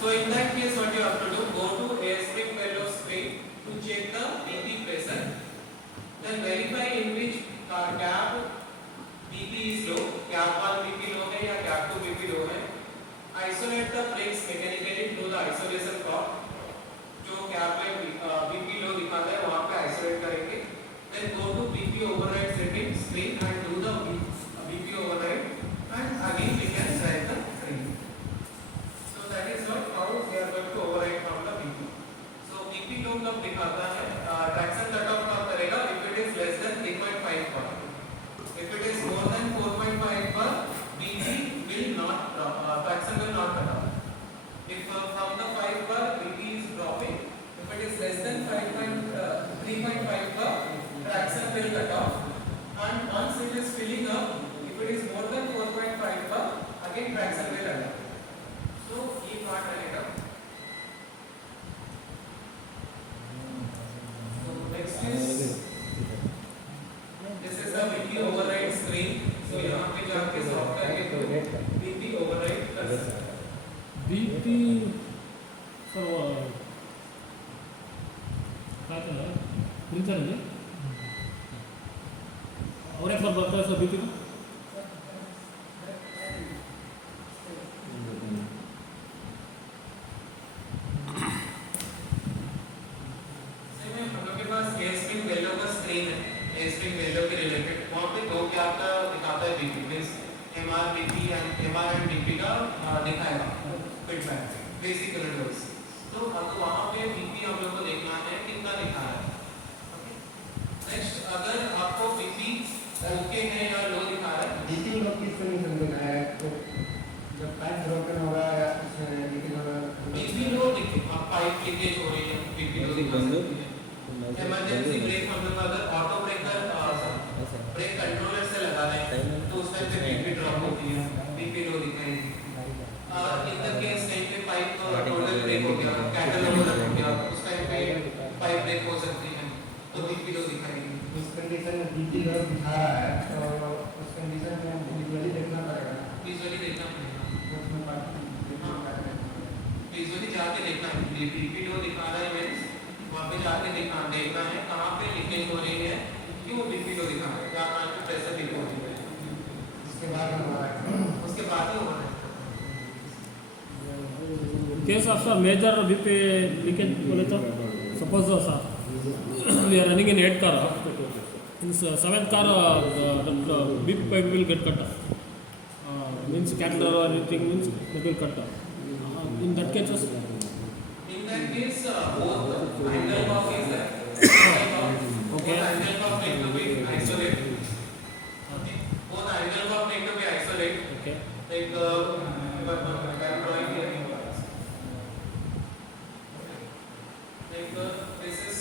So in that case, what you have to do, go to airspring bellows screen to check the BP pressure. Then verify in which cap BP is low, cap 1 BP low है या cap 2 BP low है. Isolate the brakes mechanically through the isolation cord. जो cap में BP low दिखाता है वहाँ पे isolate करेंगे. Then go to BP override setting screen and do the BP override, and again we can drive the train. So that is what how we are going to override from the BP. So BP low कब दिखाता है, traction cutoff कब करेगा, if it is less than 3.5 per. If it is more than 4.5 per, BP will not traction will not cut off. If from the 5 per BP is dropping, if it is less than 3.5 per, traction will cut off. And once it is filling up, if it is more than 4.5 per, again traction will cut off. So ये part रहेगा. So next is this is the BP override screen. So यहाँ पे जाके सॉफ्टवेयर के BP override कर सकते हैं. BP sir क्या कहना है प्रिंटर है और एक बार बताओ सर BP का बेसिक लेवल्स. तो अब वहाँ पे BP हम लोग को देखना है कितना लिखा है. नेक्स्ट अगर आपको BP ओके है या लो दिखा है, BP लोग किस कंडीशन में है, तो जब पाइप ब्रोकन होगा या BP लो दिखे, आप पाइप लीकेज हो रही है BP लो दिखा सकती है. इमरजेंसी ब्रेक हम लोग अगर ऑटो ब्रेकर ब्रेक कंट्रोलर से लगा दें तो उस टाइम पे BP ड्रॉप होती है, BP लो दिखाएगी. इन द केस कहीं पे पाइप टोटल ब्रेक हो गया, कैटल ओवर हो गया, उस टाइम पे पाइप ब्रेक हो सकती है तो BP लो दिखाएगी. उस कंडीशन में BP लो दिखा रहा है तो उस कंडीशन में विजुअली देखना पड़ेगा. विजुअली देखना पड़ेगा, उसमें पाइप विजुअली जाके देखना है. BP लो दिखा रहा है मींस वहाँ पे जाके देखना है कहाँ पे लीकेज हो रही है, क्यों BP लो दिखा रहा है, क्या कहाँ पे प्रेशर लीक हो रही है. उसके बाद ही होगा. case of sir major BP leakage बोले तो suppose sir we are running in 8 car, in 7th car the BP pipe will get cut off, means cattle or anything means it will cut off. In that case both angle of is there. Okay. Both angle of need to be isolated. Okay. Both angle of need to be isolated. Okay. Like I am drawing here. Like this is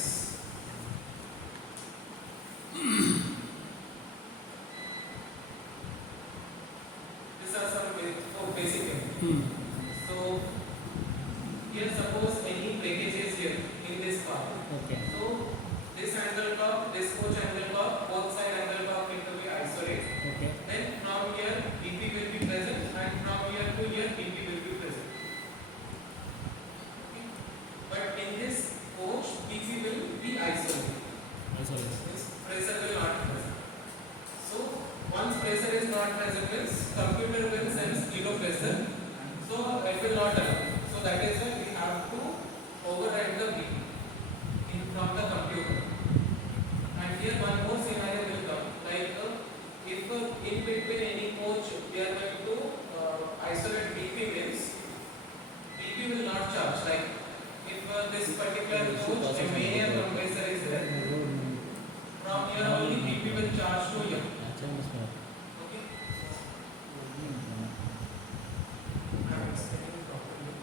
these are some basic things. So here suppose any breakage is here in this part. Okay. So this angle curve, this coach angle curve, both side angle curve need to be isolated. Okay. Then from here BP will be present and from here to here BP will be present. Okay. But in this coach BP will be isolated. Means pressure will not be present. So once pressure is not present means computer will sense zero pressure. So it will not allow. So that is why we have to override the BP from the computer. And here one more scenario will come, like if in between any coach we are going to isolate BP means BP will not charge. Like if this particular coach a manual compressor is there, from here only BP will charge to here. Okay. I'm explaining properly.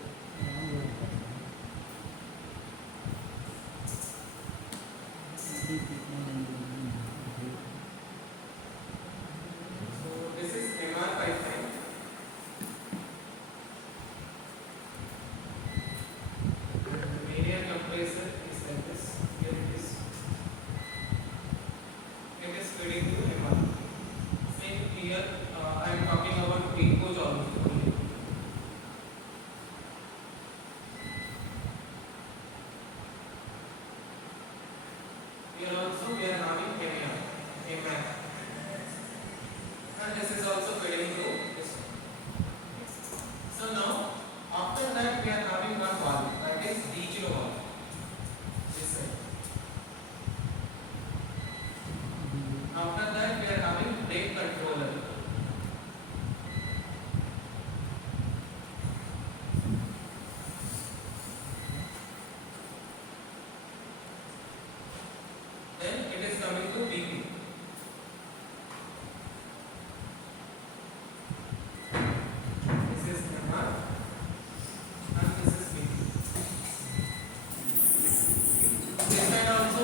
So this is MR pipeline. Linear compressor is like this. Here it is. It is feeding to MR. Same here. I am talking about 8 coach only.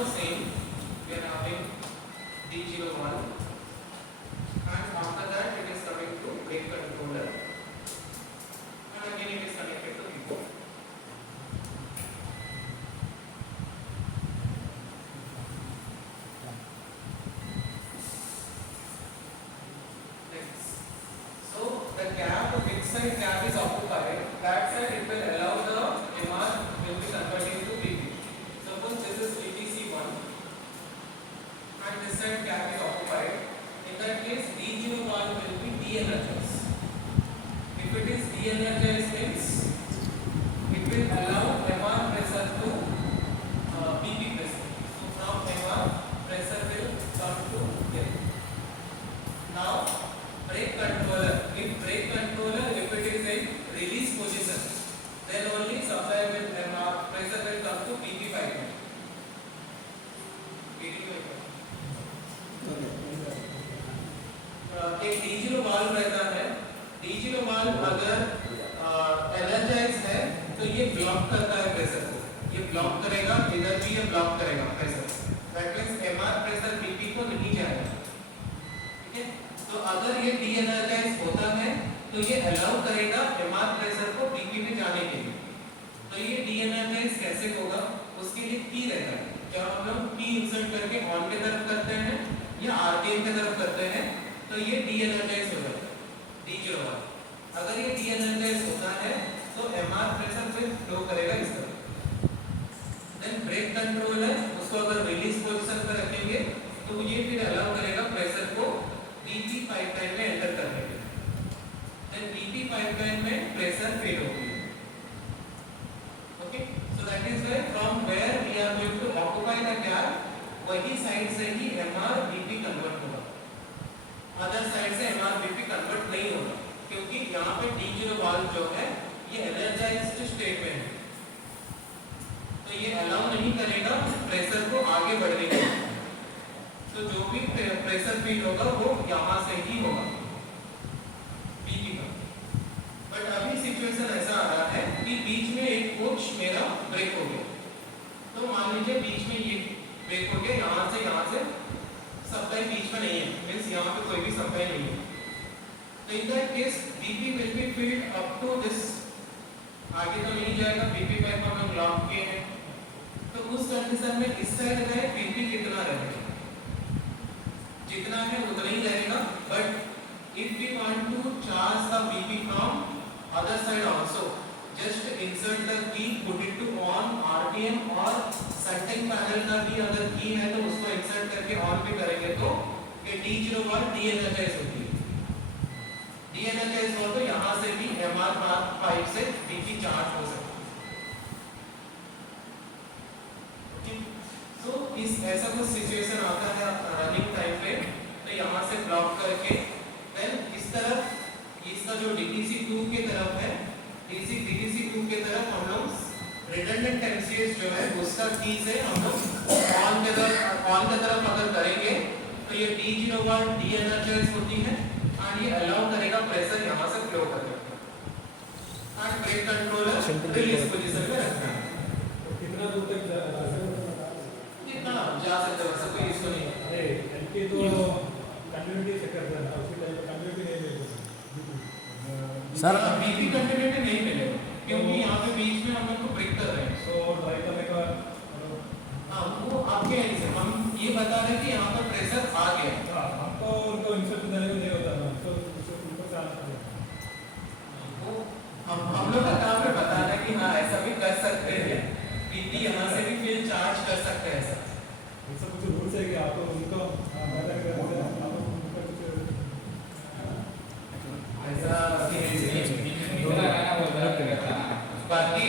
also same. We are having D01, and after that it is coming to brake controller, and again it is connected to V4. Next, so the cab, which side cab is occupied, that side it will allow the MR will be converting to BP. Suppose this is VTC1 and this side cab is occupied. In that case, D01 will be de-energized. If it is de-energized means it will allow MR pressure to BP pressure. So from MR pressure will come to here. Now brake controller, if it is in release position, then only supply will pressure will come to BP pipeline. एक D0 valve रहता है, D0 valve अगर एनर्जाइज है तो ये ब्लॉक करता है प्रेशर को, ये ब्लॉक करेगा, इधर भी ये ब्लॉक करेगा pressure, that means MR pressure BP को नहीं जाएगा, ठीक है। तो अगर ये डी एनर्जाइज होता है तो ये अलाउ करेगा MR प्रेशर को BP में जाने के लिए। तो ये डी एनर्जाइज कैसे होगा, उसके लिए P रहता है, जब हम लोग P इंसर्ट करके ऑन की तरफ करते हैं या RTM की तरफ करते हैं तो ये डी एनर्जाइज हो जाता है D01। अगर ये डी एनर्जाइज होता है तो MR प्रेशर फिर फ्लो करेगा इस तरफ। देन ब्रेक कंट्रोलर, उसको अगर रिलीज पोजीशन पर रखेंगे तो ये फिर अलाउ करेगा प्रेशर को BP पाइपलाइन में एंटर करने के लिए। देन BP पाइपलाइन में प्रेशर फेल होगी। Okay, so that is where from where we are going to occupy the gap, वही साइड से ही MR BP कन्वर्ट होगा, अदर साइड से MR BP कन्वर्ट नहीं होगा, क्योंकि यहाँ पे D0 वाल्व जो है ये एनर्जाइज्ड स्टेट में है, तो ये अलाउ नहीं करेगा प्रेशर को आगे बढ़ने के लिए। तो जो भी प्रेशर फील होगा वो यहाँ से ही होगा BP का। बट अभी सिचुएशन ऐसा आ रहा है कि बीच में एक कोच मेरा ब्रेक हो गया, तो मान लीजिए बीच में ये ब्रेक हो गया, यहाँ से सप्लाई बीच में नहीं है, मींस यहाँ पे कोई भी सप्लाई नहीं है। तो in that case BP will be filled up to this, आगे तो नहीं जाएगा, BP पाइप हम लोग लॉक किए हैं, तो उस कंडीशन में इस साइड रहे BP कितना रहेगा, जितना है उतना ही रहेगा। But if we want to charge the BP from other side also, just insert the key, put it to on RTM, और सेटिंग पैनल का भी अगर की है तो उसको इंसर्ट करके ऑन भी करेंगे तो ये D01 डी एनर्जाइज होगी। डी एनर्जाइज हो तो यहाँ से भी MR पाइप से BP चार्ज हो सकता है। तो इस ऐसा कुछ सिचुएशन आता है रनिंग टाइम पे, तो यहाँ से ब्लॉक करके देन इस तरफ इसका जो DTC2 की तरफ है, DTC2 की तरफ हम लोग रिडंडेंट MCS जो है उसका की से हम लोग ऑन की तरफ अगर करेंगे तो ये D01 डी एनर्जाइज होती है और ये अलाउ करेगा प्रेशर यहाँ से फ्लो करने का, और ब्रेक कंट्रोलर रिलीज पोजीशन में रखना है। कितना दूर तक जा जितना जा सकते हो, कोई इसको नहीं है। अरे एलके तो कंटिन्यूटी चेक करता है, उसके टाइम पे कंटिन्यूटी नहीं मिलेगी सर BP कंटिन्यूटी नहीं मिलेगा, क्योंकि यहाँ पे बीच में हम लोग को ब्रेक कर रहे हैं। तो ड्राइव करने का हाँ, वो आपके एंड से हम ये बता रहे हैं कि यहाँ पर प्रेशर आ गया। हाँ, हमको उनको इंस्ट्रक्शन देने को नहीं होता ना, तो उनको से आना पड़ेगा। वो हम लोग का काम है बताना है कि हाँ ऐसा भी कर सकते हैं, BP यहाँ से भी फिर चार्ज कर सकते हैं ऐसा। ऐसा कुछ रूल्स है कि आपको उनको मैटर करते हैं, आपको उनका कुछ ऐसा बाकी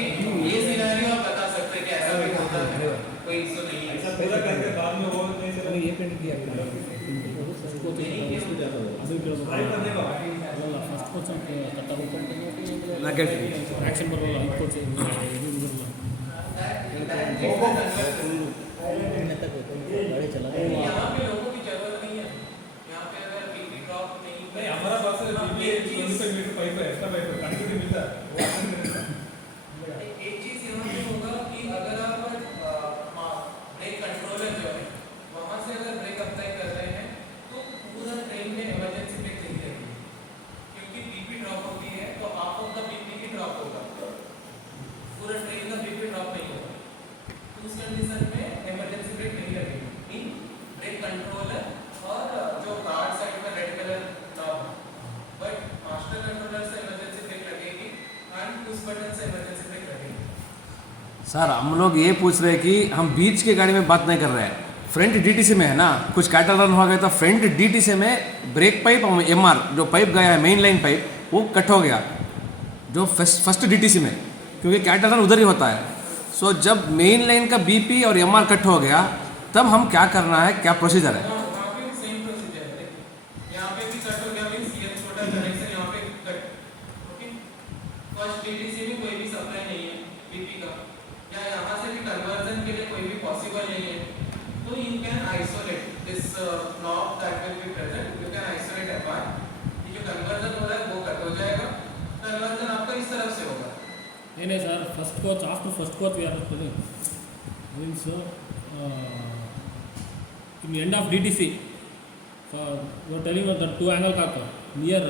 ये सिनेरियो आप बता सकते हैं कि ऐसा भी होता है, कोई इशू नहीं है। ऐसा पूरा करके बाद में वो नहीं चला, ये पेंट किया गया ड्राइव करने का ಫಸ್ಟ್ ಕೋಚ್ ಅಂತ ಆ್ಯಕ್ಷನ್ ಬರೋಲ್ಲ ಐದು ಕೋಚ್ ಇದು यहाँ पे लोगों की जरूरत नहीं है, यहाँ पे अगर BP ड्रॉप नहीं नहीं हमारा पास है बीपी 25 मीटर पाइप है, एक्स्ट्रा पाइप है, कनेक्टिविटी मिलता है वो ऑप्शन मिलता है। एक चीज यहाँ पे होगा कि अगर आप ब्रेक कंट्रोलर पोजीशन में इमरजेंसी ब्रेक नहीं लगेगी इन ब्रेक कंट्रोलर और जो गार्ड साइड में red colour knob, but master controller से इमरजेंसी ब्रेक लगेगी एंड पुश बटन से इमरजेंसी ब्रेक लगेगी। सर हम लोग ये पूछ रहे हैं कि हम बीच की गाड़ी में बात नहीं कर रहे हैं, फ्रंट डीटीसी में है ना, कुछ कैटल रन हो गया तो फ्रंट डीटीसी में ब्रेक पाइप और एमआर जो पाइप गया है मेन लाइन पाइप वो कट हो गया जो फर्स्ट डीटीसी में, क्योंकि कैटल रन उधर ही होता है। सो जब मेन लाइन का बीपी और एमआर कट हो गया तब हम क्या करना है, क्या प्रोसीजर है? वहाँ पे भी सेम प्रोसीजर है, यहाँ पे भी कट हो गया मींस ये छोटा कनेक्शन यहाँ पे कट, ओके। फर्स्ट डीटीसी में कोई भी सप्लाई नहीं है बीपी का, या यहाँ से भी कन्वर्जन के लिए कोई भी पॉसिबल नहीं है, तो you can isolate this knob that will be present, you can isolate MR, ये जो कन्वर्जन हो रहा है वो कट हो जाएगा, कन्वर्जन आपका इस तरफ से होगा। नहीं sir, first coach after first coach we are telling means in the end of DTC, so we are telling that two angle car near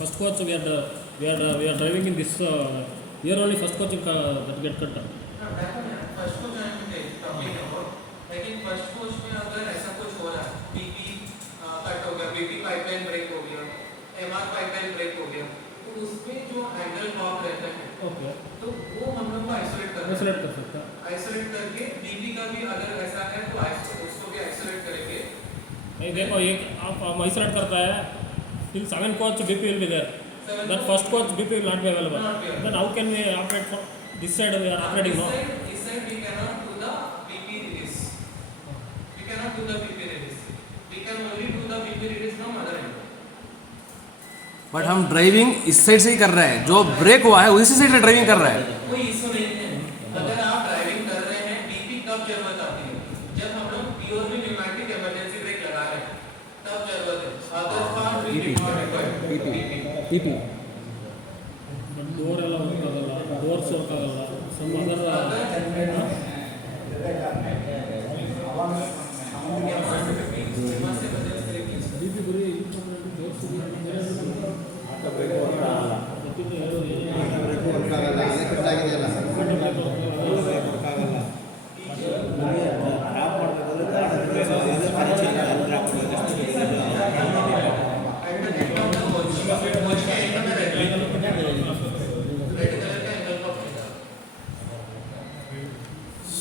first coach we are driving in this here only first coach that get cut. First coach topic है, लेकिन first coach में अगर ऐसा कुछ हो रहा है, BP cut हो गया, बीपी पाइपलाइन ब्रेक हो गया, एमआर पाइपलाइन ब्रेक हो गया, तो उसमें जो एंगल नॉब रहता है ओके, तो वो हम लोग को आइसोलेट कर सकते हैं, आइसोलेट करके बीपी का भी अगर ऐसा है तो उसको भी आइसोलेट करेंगे। नहीं देखो ये आप आइसोलेट करता है till 7 coach BP will be there, that first coach BP will not be available, then how can we operate from this side? We are operating no. This side we cannot do the BP release, we cannot do the BP release, we can only do the BP release from other end। But हम ड्राइविंग इस साइड से ही कर रहे हैं, जो ब्रेक हुआ है उसी साइड से ड्राइविंग कर रहा है। कोई इशू नहीं है, अगर आप ड्राइविंग कर रहे हैं बीपी कब जरूरत आती है, जब हम लोग प्योरली न्यूमैटिक इमरजेंसी ब्रेक लगा रहे हैं तब जरूरत है, other part we required BP. But door ಎಲ್ಲ ವರ್ಕ್ ಆಗಲ್ಲ, ಡೋರ್ಸ್ ವರ್ಕ್ ಆಗಲ್ಲ, some other DP ಬರೀ ಇಂಪಾರ್ಟೆಂಟ್ ಡೋರ್ಸ್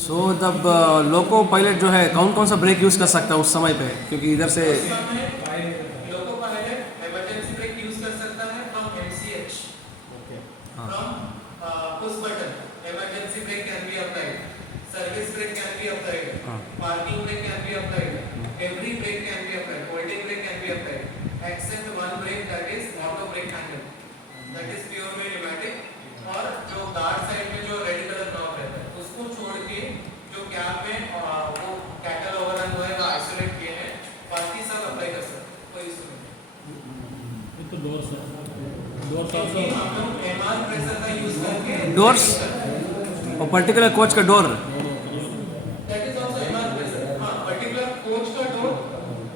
सो तब लोको पायलट जो है कौन कौन सा ब्रेक यूज़ कर सकता है उस समय पे, क्योंकि इधर से loco pilot emergency brake use कर सकता है from MCH, from push button emergency brake can be applied, service brake can be applied, parking brake can be applied, every brake can be applied, holding brake can be applied except one brake that is auto brake handle, that is purely pneumatic, और जो guard side में जो red colour knob रहता है उसको छोड़ के जो कैब में वो कैटल ओवररन हुआ है वो आइसोलेट किए हैं, बाकी सब अप्लाई कर सकते हैं, कोई इशू नहीं। विथ डोर्स क्योंकि हम लोग एमआर प्रेशर का यूज करके डोर्स और पर्टिकुलर कोच का door that is also MR pressure, हां पर्टिकुलर कोच का door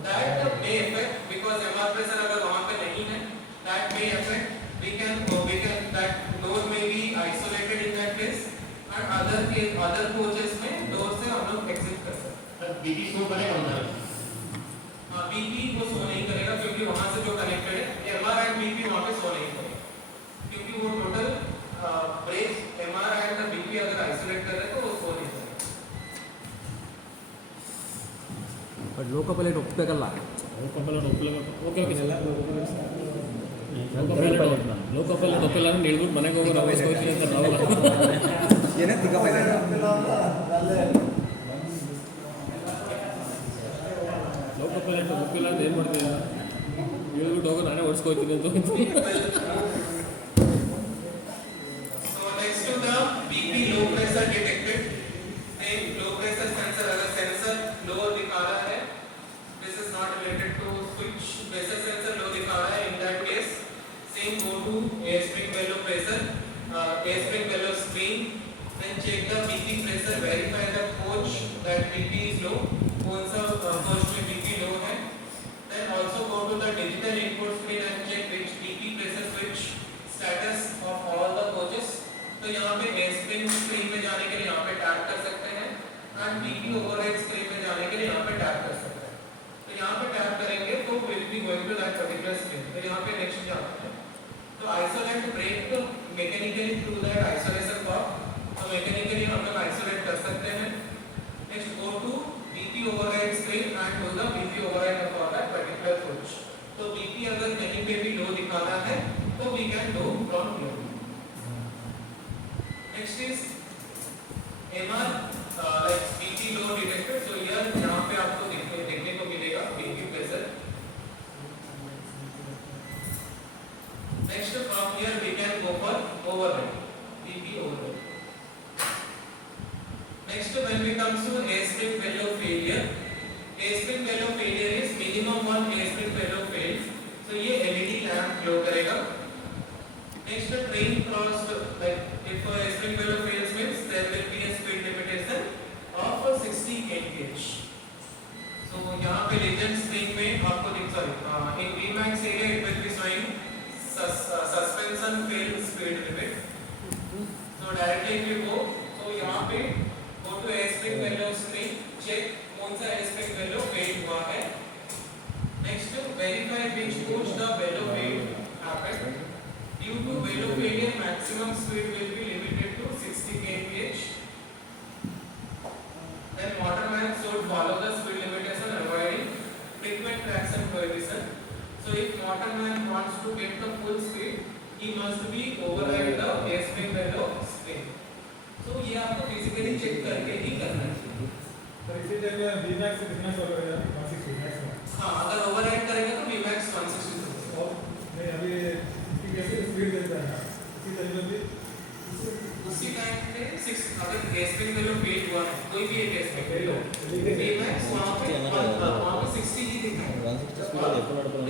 that may effect because MR pressure अगर वहां पे नहीं है that may effect, we can that door may be isolated in that place and other coaches में door से हम लोग exit कर सकते हैं। बीपी शो करेगा उधर, हाँ बीपी वो शो नहीं करेगा क्योंकि वहाँ से जो कनेक्टेड है एमआर एंड बीपी वहाँ पे शो नहीं करेगा, क्योंकि वो total brake MR and BP अगर आइसोलेट कर रहे हैं तो वो शो नहीं करेगा। बट लोको पायलट ಒಪ್ಪಬೇಕಲ್ಲ, ಓಕೆ ಲೋಕೋ ಪೈಲಟ್ ಒಪ್ಪಿಲ್ಲ ಅಂತ ಹೇಳ್ಬಿಟ್ಟು ಮನೆಗೆ ಹೋಗೋರು ಅವಶ್ಯ ಹೋಗ್ತೀನಿ ಅಂತ ನಾವು ಲೋಕೋ ಪೈಲಟ್ ಒಪ್ಪಿಲ್ಲ ಅಂತ ಏನು ಮಾಡ್ತೀನಿ, ಹೇಳ್ಬಿಟ್ಟು ಹೋಗೋ ನಾನೇ ಓಡಿಸ್ಕೋತೀನಿ ಅಂತ So next to the BP low pressure detected, same low pressure sensor अगर sensor low दिखा रहा है, this is not related to switch, pressure sensor low दिखा रहा है, in that case same go to air spring bellow pressure, air spring bellow screen, then check the BP pressure, verify the coach that BP is low, कौन सा coach में BP low है, then also go to the digital input screen and check which BP pressure switch status of all the coaches। तो यहाँ पे air spring screen में जाने के लिए यहाँ पे tap Next is MR like BP low detected. So here यहाँ पे आपको देखने को मिलेगा BP pressure. Next from here we can go for override, BP override. Next when we come to A-spring valve failure, A-spring valve failure is minimum one A-spring valve fails. So ये LED lamp glow करेगा. Next train crossed, like if A-spring valve fails means there will be a speed limitation of 60 kmph. So यहाँ पे legend screen में आपको दिख sorry in Vmax area it will be showing suspension fail speed limit. So directly if you go, so यहाँ पे go to A-spring valve screen, check कौन सा A-spring valve fail हुआ है. Next verify which coach the valve fail happened. Due to valve failure, maximum speed will be limited to 60 kmph. Then motorman should follow the speed limitation avoiding frequent traction prohibition. So if motorman wants to get the full speed, he must be override the A-spring valve spring. So ये आपको physically check करके ही करना है. तो इसी जगह Vmax से कितना सॉल्व हो जाएगा 160 Vmax. हाँ अगर override करेंगे तो Vmax 160 और नहीं अभी इसकी कैसे स्पीड देता है इसी तरीके से उसी टाइम पे 6 अगर A-spring valve fail हुआ है कोई भी एक A-spring valve Vmax वहाँ पे 60 ही दिखा है.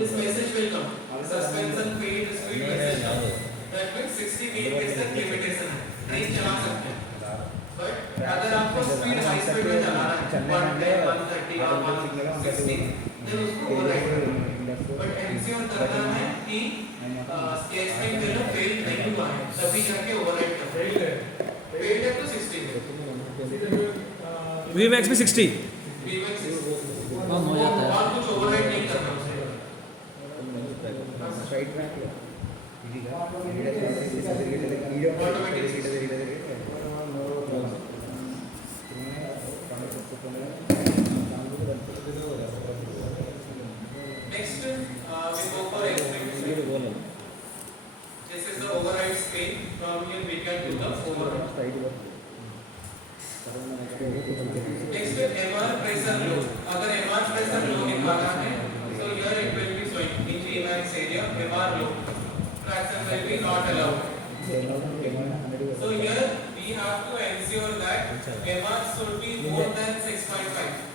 This message will come. Suspension failed speed message. That means 60 kmph तक limitation है. ट्रेन चला सकते हैं. But अगर आपको स्पीड हाई स्पीड में चलाना है 110, 130 और 160 then उसको override करना है. But ensure करना है कि A-spring valve fail नहीं हुआ है तभी जाके override करना है. Failed है तो 60 है. Vmax भी 60. Vmax 60 और कुछ override नहीं करना उसे. Next, we go for A-spring. This is the override screen. From here we can do the override. Next, MR pressure low. अगर MR pressure low निकालना है, so here it will be showing in Vmax area MR low. Traction will be not allowed. So here we have to ensure that MR should be more than 6.5.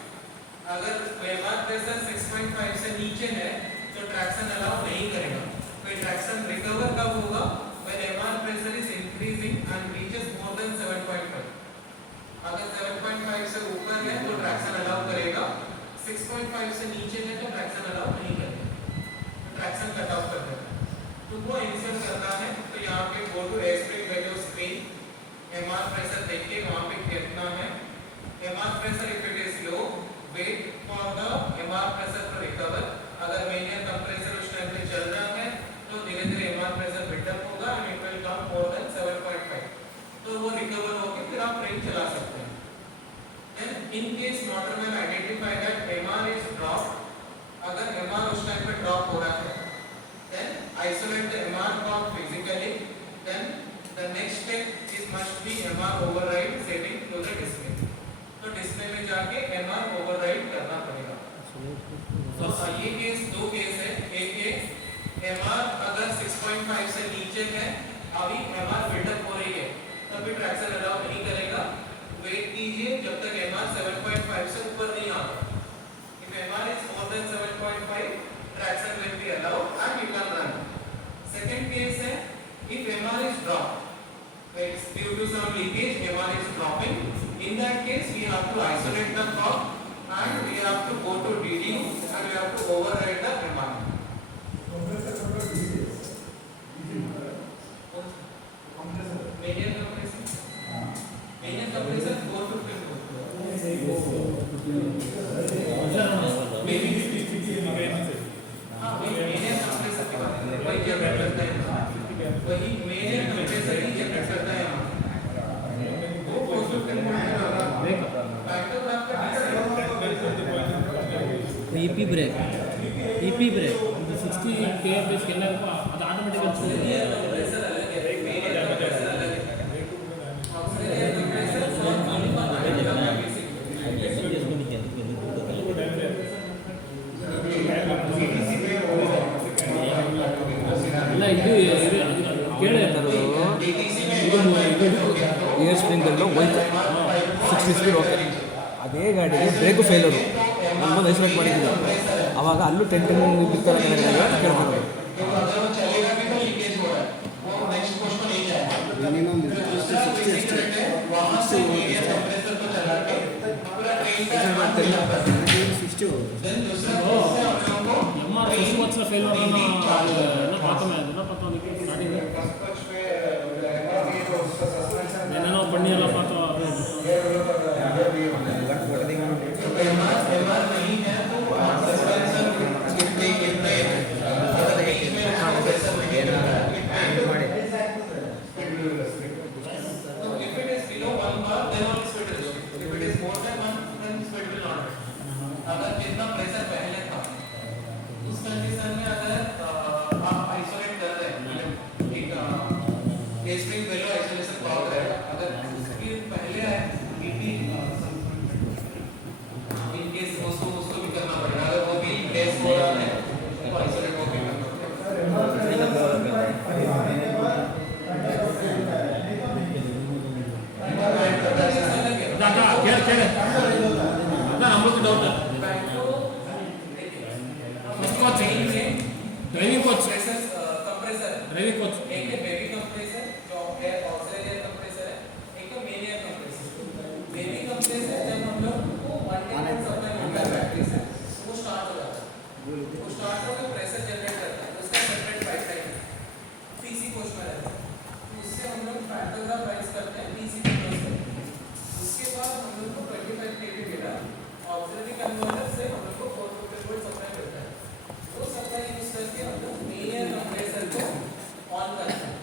अगर MR pressure 6.5 से नीचे है तो traction allow नहीं करेगा. फिर traction recover कब होगा? When MR pressure is increasing and reaches more than 7.5. अगर 7.5 से ऊपर है तो traction allow करेगा. 6.5 से नीचे है तो traction allow नहीं करेगा. Traction cut off कर देगा. तो वो इंसर्ट करता है तो यहाँ पे go to A-spring valve screen. MR pressure देखिए वहाँ पे कितना है. MR pressure if it is low, wait for the MR pressure to recover. अगर मेनियर कंप्रेसर उस टाइम पे चल रहा है तो धीरे धीरे MR pressure build up होगा and it will come more than 7.5. तो वो recover होके फिर आप ट्रेन चला सकते हैं. And in case motorman identify that MR is dropped, अगर MR उस टाइम पे drop हो रहा है, then isolate the MR from physically. Then the next step is must be MR override setting to the display. तो डिस्प्ले में जाके MR override करना पड़ेगा. तो ये केस दो केस है. एक है MR अगर 6.5 से नीचे है, अभी MR बिल्डअप हो रही है, तभी ट्रैक्शन अलाउ नहीं करेगा. वेट कीजिए जब तक MR 7.5 से ऊपर नहीं आता. If MR is more than 7.5, traction will be allowed and you can run. Second case है if MR is dropped, it's due to some leakage, MR is dropping. In that case, we have to isolate the cock and we have to go to DD and we have to override the MR. Median compressor. Median compressor 450 maybe median compressor की बात है. वही जनरेट करता है. वही median compressor ही जनरेट करता है. वो 450 EP break. EP break. 60 kmph ಕೆಳಗೆ ಅದು ಆಟೋಮೆಟಿಕ್ compressor अलग है. median compressor अलग है. ಸ್ಟೇರಿಂಗಲ್ಲೂ ಹೋಯ್ತು 60 ಸ್ಪೀಡ್ ಓಕೆ. ಅದೇ ಗಾಡಿಗೆ ಬ್ರೇಕು ಫೇಲರು ನಮ್ಮದು ಐಸೋಲೇಟ್ ಮಾಡಿದ್ದೀವಿ. ಆವಾಗ ಅಲ್ಲೂ 10 ಬಿಡ್ತಾರೆ ಕೆಳಗಡೆ ಕೇಳ್ತಾರೆ. MR फर्स्ट वॉच का फेल होना ना पाता मैं ना पता नहीं स्टार्टिंग मैंने ना पढ़ने वाला पाता अगर जितना प्रेशर पहले था उस कंडीशन में अगर आप आइसोलेट कर रहे हैं एक स्प्रिंग वेलो आइसोलेशन पावर रहेगा अगर उसकी पहले है बीपी इन केस उसको भी करना पड़ेगा अगर वो भी प्रेस हो रहा है तो आइसोलेट वो भी करना दादा केड़ केड़ दादा हम लोग डाउट है driving coach compressor driving coach एक है बेबी कंप्रेसर जो है ऑक्सिलरी एयर कंप्रेसर है एक है main air compressor baby compressor जब हम लोग को वन टाइम सप्लाई मिलता है बैटरी से वो स्टार्ट हो जाता है वो स्टार्ट होकर प्रेशर जनरेट करता है उसका सेपरेट पाइपलाइन पीसी कोच में रहता है उससे हम लोग पैंटोग्राफ राइज करते हैं पीसी कोच में उसके बाद हम लोग को 25 kV मिला ऑक्सिलरी कन्वर्टर से हम लोग को 450 वोल्ट सप्लाई मिलता है वो सप्लाई यूज करके हम लोग मेन एयर कंप्रेसर को ऑन करते हैं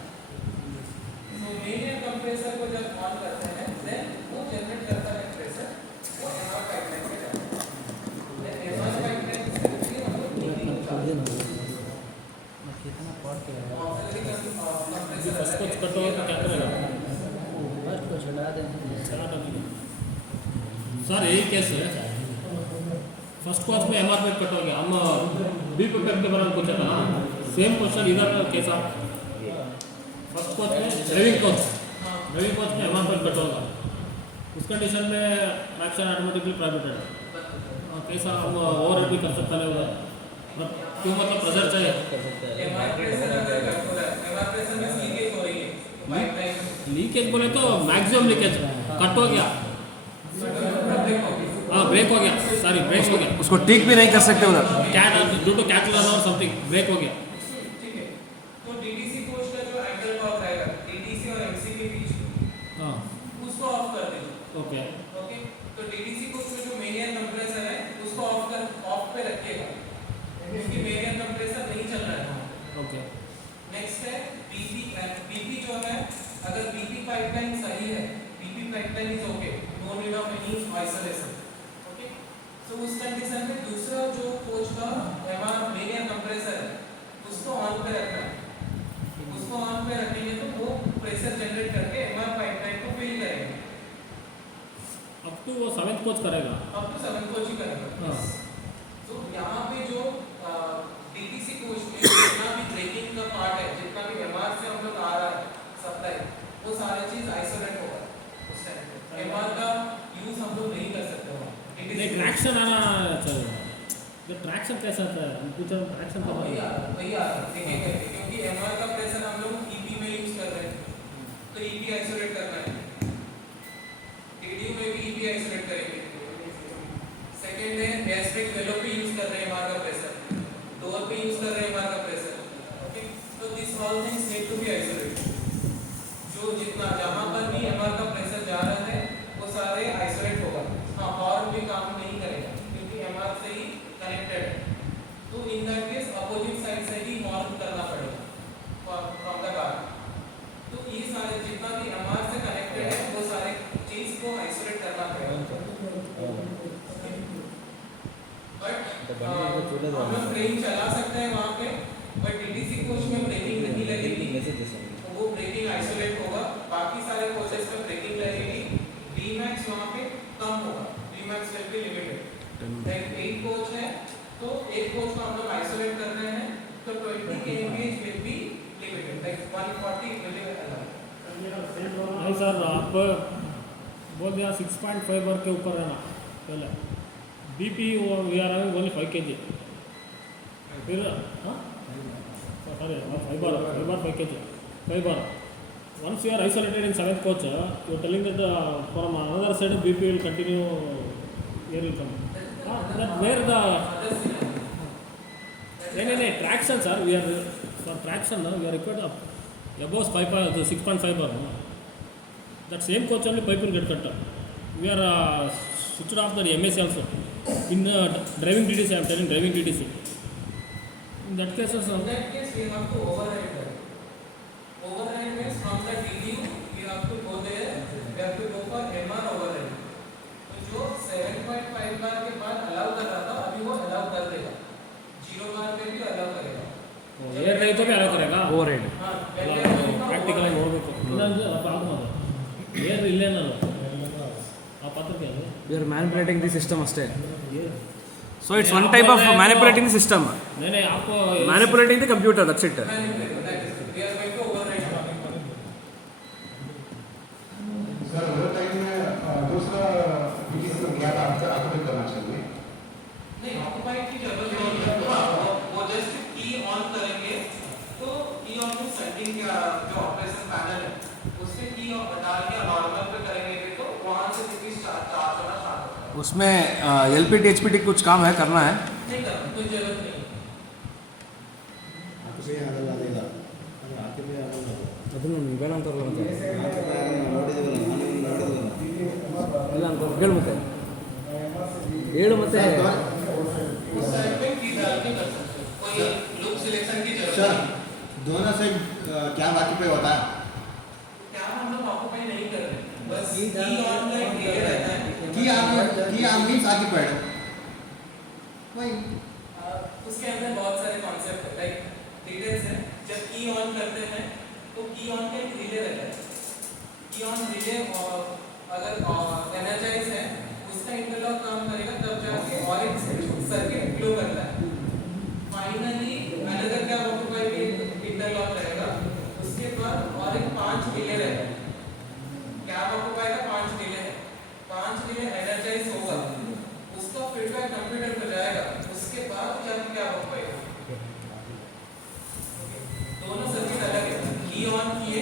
तो मेन एयर कंप्रेसर को जब ऑन करते हैं देन वो जनरेट करता है प्रेशर वो एमआर पाइपलाइन में जाता है देन एमआर पाइपलाइन से फिर हम लोग auxiliary compressor first coach cut हो तो क्या करेगा फर्स्ट को चढ़ा दें सर यही केस है फर्स्ट कोच में MR पाइप कट हो गया हम बी पाइप के बारे में पूछा था ना सेम क्वेश्चन इधर कैसा फर्स्ट कोच में ड्राइविंग कोच में MR पाइप कट होगा उस कंडीशन में ट्रैक्शन ऑटोमेटिकली प्राइवेटेड है कैसा हम ओवर भी कर सकते हैं उधर क्यों मतलब प्रेशर चाहिए एमआर प्रेशर अगर कट हो रहा है एमआर प्रेशर में लीकेज हो रही है पाइपलाइन लीकेज बोले तो मैक्सिमम लीकेज कट हो गया हाँ ब्रेक हो गया सॉरी ब्रेक हो गया उसको ठीक भी नहीं कर सकते उधर cat due to cat run और समथिंग ब्रेक हो गया ठीक है तो डीडीसी कोच का जो एंगल टॉर्क रहेगा डीडीसी और एमसी के बीच हाँ उसको ऑफ कर दीजिए ओके ओके तो डीडीसी कोच में जो मेन एयर कंप्रेसर है उसको ऑफ पे रखिएगा क्योंकि मेन एयर कंप्रेसर नहीं चल रहा है ओके नेक्स्ट है बीपी जो है अगर बीपी पाइपलाइन सही है BP pipeline is okay no need of any isolation okay तो उस कंडीशन में दूसरा जो कोच का एमआर मेन एयर कंप्रेसर है उसको ऑन पे रखना है उसको ऑन पे रखेंगे तो वो प्रेशर जनरेट करके एमआर पाइपलाइन को फिल करेगा अब तो वो 7th कोच करेगा अब तो 7 कोच ही करेगा हाँ तो यहाँ पे जो डीटीसी कोच में जितना भी ब्रेकिंग का पार्ट है जितना भी एमआर से हम लोग आ रहा है सप्लाई वो सारी चीज आइसोलेट होगा उस टाइम पे एमआर का यूज हम लोग नहीं कर सकते वहाँ नहीं ट्रैक्शन आना चाहिए ये ट्रैक्शन कैसा आता है कुछ ट्रैक्शन का वही आ रहा है देखिए क्योंकि एमआर का प्रेशर हम लोग ईपी में यूज कर रहे हैं तो ईपी आइसोलेट करना है टीडीयू में भी ईपी आइसोलेट करेंगे सेकंड है एस्पेक्ट वेलो पे यूज कर रहे हैं एमआर का प्रेशर डोर पे यूज कर रहे हैं एमआर का प्रेशर ओके तो this all things need to be isolated जो जितना जहां पर भी एमआर का प्रेशर जा रहा है वो सारे आइसोलेट होगा हाँ हॉर्न भी काम नहीं करेगा क्योंकि एमआर से ही कनेक्टेड है तो in that case opposite side से ही हॉर्न करना पड़ेगा फ्रॉम द कार तो ये सारे जितना भी एमआर से कनेक्टेड है वो सारे चीज को आइसोलेट करना पड़ेगा बट हम लोग ट्रेन चला सकते हैं वहाँ पे बट डीडीसी कोच में ब्रेकिंग नहीं लगेगी तो वो ब्रेकिंग आइसोलेट होगा बाकी सारे कोचेस में ब्रेकिंग लगेगी Vmax वहाँ पे कम होगा Vmax will be limited like 8 कोच है तो एक कोच को हम लोग आइसोलेट कर रहे हैं तो 20 kVA will be limited like 140 will be allowed नहीं सर आप बोल दिया 6.5 बार के ऊपर रहना पहले BP we are having only 5 kg फिर हाँ sorry 5 bar 5 kg 5 bar once you are isolated in 7th coach you are telling that from another side BP will continue air will come that where the no traction sir we are for traction we are required above 6.5 bar that same coach only pipe will get cut we are switched off the MSc also in driving DTC I am telling driving DTC in that case also In that case, we have to override that. Override means from the DU, we have to go there, we have to go for MR override. तो जो 7.5 बार के बाद अलाउ कर रहा था, अभी वो अलाउ कर देगा. 0 बार पे भी अलाउ करेगा. एयर नहीं तो भी अलाउ करेगा ಓವರ್ಹೆಡ್ हाँ, ಪ್ರಾಕ್ಟಿಕಲ್ ಆಗಿ ನೋಡಬೇಕು ಇಲ್ಲಾಂದ್ರೆ ಏರ್ ಇಲ್ಲೇನಲ್ಲ ಆ ಪಾತ್ರಕ್ಕೆ we are manipulating the system ಅಷ್ಟೇ so it's one type of manipulating the system नहीं आपको manipulating the computer that's it we are going to override. Sir वो टाइम में दूसरा बीटीसी को गया था आपको करना चाहिए नहीं, ऑक्युपाई की जरूरत नहीं है. वो जस्ट की ऑन करेंगे, तो की ऑन में सेटिंग का जो ऑपरेशन पैनल है, उससे की ऑन डाल के नॉर्मल पे करेंगे तो वहाँ से बीपी चार्ज होना स्टार्ट होगा. उसमें LPT HPT कुछ काम है करना है नहीं कर, कोई जरूरत नहीं. ಅದನ್ನು ಬೇಡ ಅಂತಾರಲ್ಲ ಮತ್ತೆ ಇಲ್ಲ ಅಂತ ಹೇಳು ಮತ್ತೆ ಹೇಳು ಮತ್ತೆ उस साइड पे की डाल के कर सकते हो. कोई लुक सिलेक्शन की जरूरत सर नहीं. दोनों साइड क्या ऑक्यूपाई होता है क्या हम लोग ऑक्युपाई नहीं कर रहे, बस की ऑन का एक ये रहता है. की आर्म मीन्स ऑक्यूपाइड वही उसके अंदर बहुत सारे कॉन्सेप्ट है, लाइक डिटेल्स है. जब की ऑन करते हैं तो की ऑन का एक रिले रहता है. की ऑन रिले अगर एनर्जाइज है, उसका इंटरलॉक काम करेगा तब जाके और एक सर्किट फ्लो करता है. फाइनली अनदर क्या ऑक्युपाई भी इंटरलॉक रहेगा. उसके बाद और एक 5 रिले रहेगा. क्या ऑक्युपाई का 5 रिले है. 5 रिले एनर्जाइज होगा, उसका फीडबैक कंप्यूटर को जाएगा, उसके बाद जाके क्या ऑक्युपाई होगा. दोनों सर्किट अलग है. की ऑन किए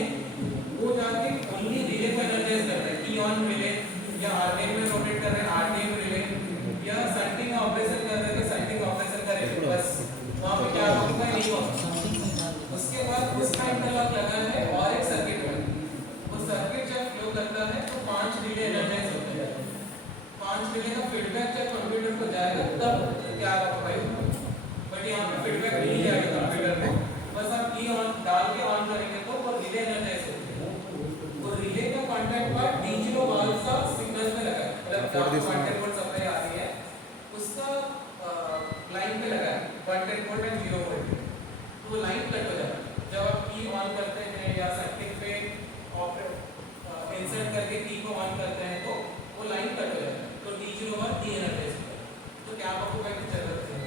वो जाके ओनली रिले को एनर्जाइज करता है. की ऑन रिले या आरटीएम में रोटेट कर रहे हैं आरटीएम रिले या सेटिंग ऑपरेशन कर रहे हैं सेटिंग ऑपरेशन का रिले. बस वहाँ पे क्या होगा नहीं होगा. उसके बाद उसका इंटरलॉक लगा है और एक सर्किट है. वो सर्किट जब फ्लो करता है तो 5 रिले एनर्जाइज होते हैं. 5 रिले का फीडबैक जब कंप्यूटर को जाएगा तब क्या होगा. बट यहाँ पे फीडबैक नहीं जाएगा कंप्यूटर को. बस आप की ऑन डाल के ऑन करेंगे तो वो रिले एनर्जाइज होती है. वो रिले का कांटेक्ट पार्ट D0 वाल्व का सिग्नल में लगा है. मतलब जहाँ कांटेक्ट पोर्ट सप्लाई आ रही है उसका लाइन पे लगा है 110 वोल्ट एंड 0 वोल्ट. तो वो लाइन कट हो जाता है. जब आप की ऑन करते हैं या सर्किट पे इंसर्ट करके की को ऑन करते हैं तो वो लाइन कट हो जाता है. तो D0 वाल्व डी एनर्जाइज होता है. तो क्या आपको बैक की जरूरत है.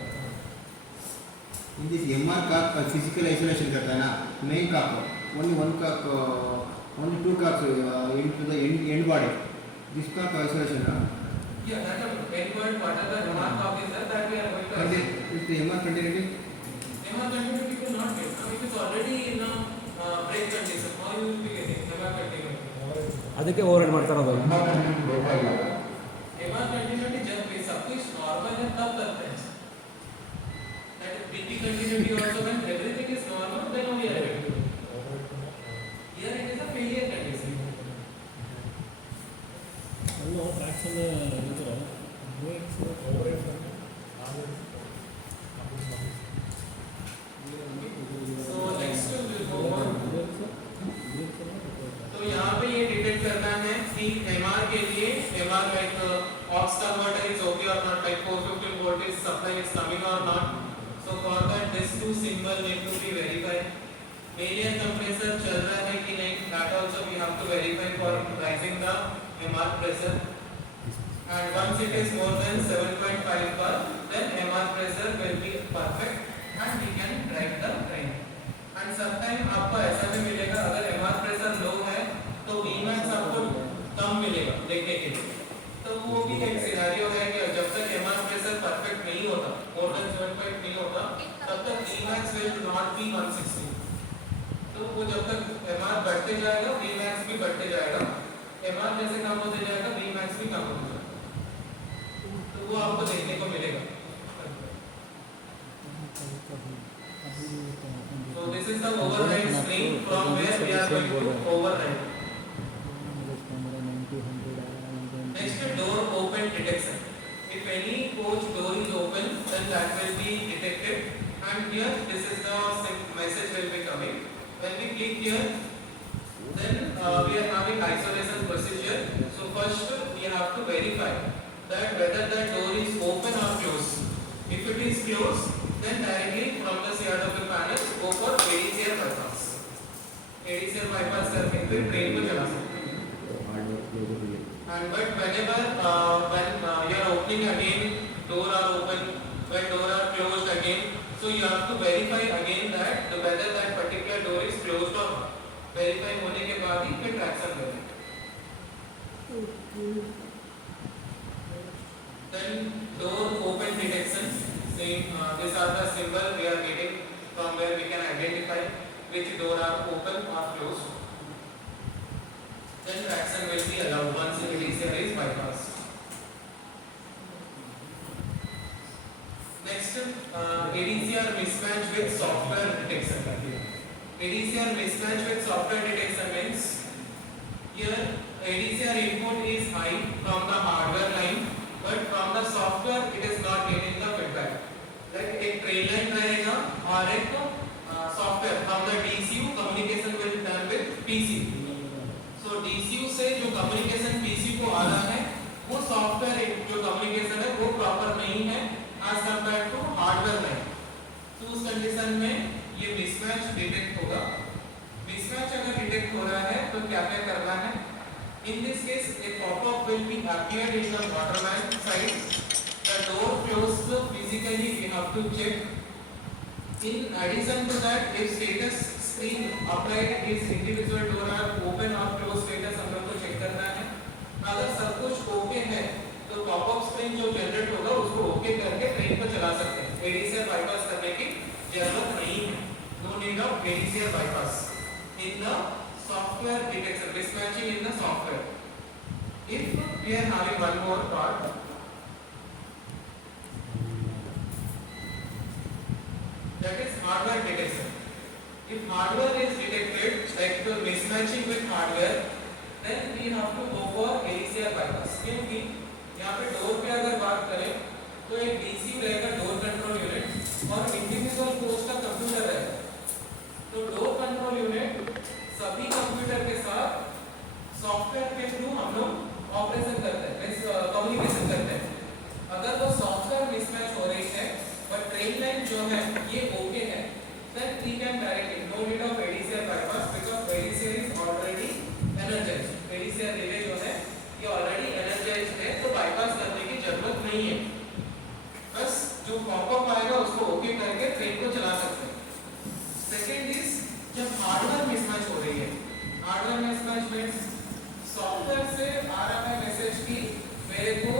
इन दिस MR का फिजिकल आइसोलेशन करता है ना मेन का ओनली वन का ओनली 2 का into the end body this का आइसोलेशन ना Yeah, that when word what are the remark of is that we are going to is the MR continuity MR continuity will not get. Now it is already in a break condition. How you will be getting MR continuity? ಅದಕ್ಕೆ ಓವರ್ಹೆಡ್ ಮಾಡ್ತಾರದು MR continuity जब भी सब कुछ नॉर्मल है तब करते हैं. That BP continuity also when everything is normal then only are able to. Here it is a failure condition. ಅಲ್ಲೂ ಟ್ರಾಕ್ಷನ್ ನಿಂತಿರೋ So next we will go on. तो यहाँ पे ये डिटेक्ट करना है कि MR के लिए MR like aux converter is okay or not, like 450 voltage supply is coming or not. So for that this two symbol need to be verified. Failure compressor चल रहा है कि नहीं, that also we have to verify for rising the MR pressure. And once it is more than 7.5 bar, then MR pressure will be perfect and we can drive the train. And sometime आपको ऐसा भी मिलेगा अगर MR pressure low है तो Vmax आपको कम कम मिलेगा देखने के लिए। तो वो भी एक सिनेरियो है कि जब तक एमआर प्रेशर परफेक्ट नहीं होता, मोर देन 75 नहीं होता, तब तक Vmax will not be 160। तो वो जब तक एमआर बढ़ते जाएगा Vmax भी बढ़ते जाएगा, एमआर जैसे कम होते जाएगा Vmax भी कम होता जाएगा। तो वो आपको देखने को मिलेगा। So this is the override screen from where we are going to override. Next, door open detection. If any coach door is open, then that will be detected. And here, this is the message will be coming. When we click here, then we are having isolation procedure. So first, we have to verify that whether the door is open or closed. If it is closed, then directly from the CRW panel go for ADCR bypass. ADCR bypass करके फिर ट्रेन को चला सकते हैं। And but whenever when you are opening again, door are open, when door are closed again, so you have to verify again that whether that particular door is closed or not. Verify होने के बाद ही फिर traction करें। Then door open detection. Same, these are the symbol we are getting from where we can identify which door are open or closed. Then traction will be allowed once ADCR is bypassed. Next, ADCR mismatch with software detection. ADCR mismatch with software detection means here ADCR input is high from the hardware line, but from the software it is not getting the feedback. Like एक train line रहेगा और एक software from the DCU communication will be done with PCU. So DCU से जो communication PCU को आ रहा है, वो सॉफ्टवेयर जो communication है वो प्रॉपर नहीं है as compared to hardware line. तो उस कंडीशन में ये मिसमैच डिटेक्ट होगा। मिसमैच अगर डिटेक्ट हो रहा है तो क्या क्या करना है? In this case, a pop-up will be appeared in the waterman side. The door closed physically, we have to check. In addition to that, if status screen applied is individual door are open or closed status हम लोग को चेक करना है। अगर सब कुछ ओके है, तो पॉपअप स्क्रीन जो जनरेट होगा उसको ओके करके ट्रेन को चला सकते हैं। ADCR bypass करने की जरूरत नहीं है। No need of ADCR bypass in the software detection, mismatching in the software. If we are having one more part, that is hardware detection. If hardware is detected, like the mismatching with hardware, then we have to go for ADCR bypass. क्योंकि यहाँ पे डोर पे अगर बात करें तो एक DCU रहेगा, डोर कंट्रोल यूनिट, और इंडिविजुअल कोच का कंप्यूटर रहेगा। तो डोर कंट्रोल यूनिट सभी कंप्यूटर के साथ सॉफ्टवेयर के थ्रू हम लोग ऑपरेशन करते हैं, कम्युनिकेशन करते हैं। अगर वो सॉफ्टवेयर मिसमैच हो रही है और ट्रेन लाइन जो है ये ओके है, then we can directly no need of ADCR bypass because ADCR is already energized. ADCR relay जो है ये ऑलरेडी energized है, तो बाईपास करने की जरूरत नहीं है। बस जो पॉपअप आएगा उसको ओके करके ट्रेन को चला सकते हैं। सेकेंड इज जब हार्डवेयर मिसमैच हो रही है, हार्डवेयर मिसमैच मीन्स सॉफ्टवेयर से आ रहा है मैसेज कि मेरे को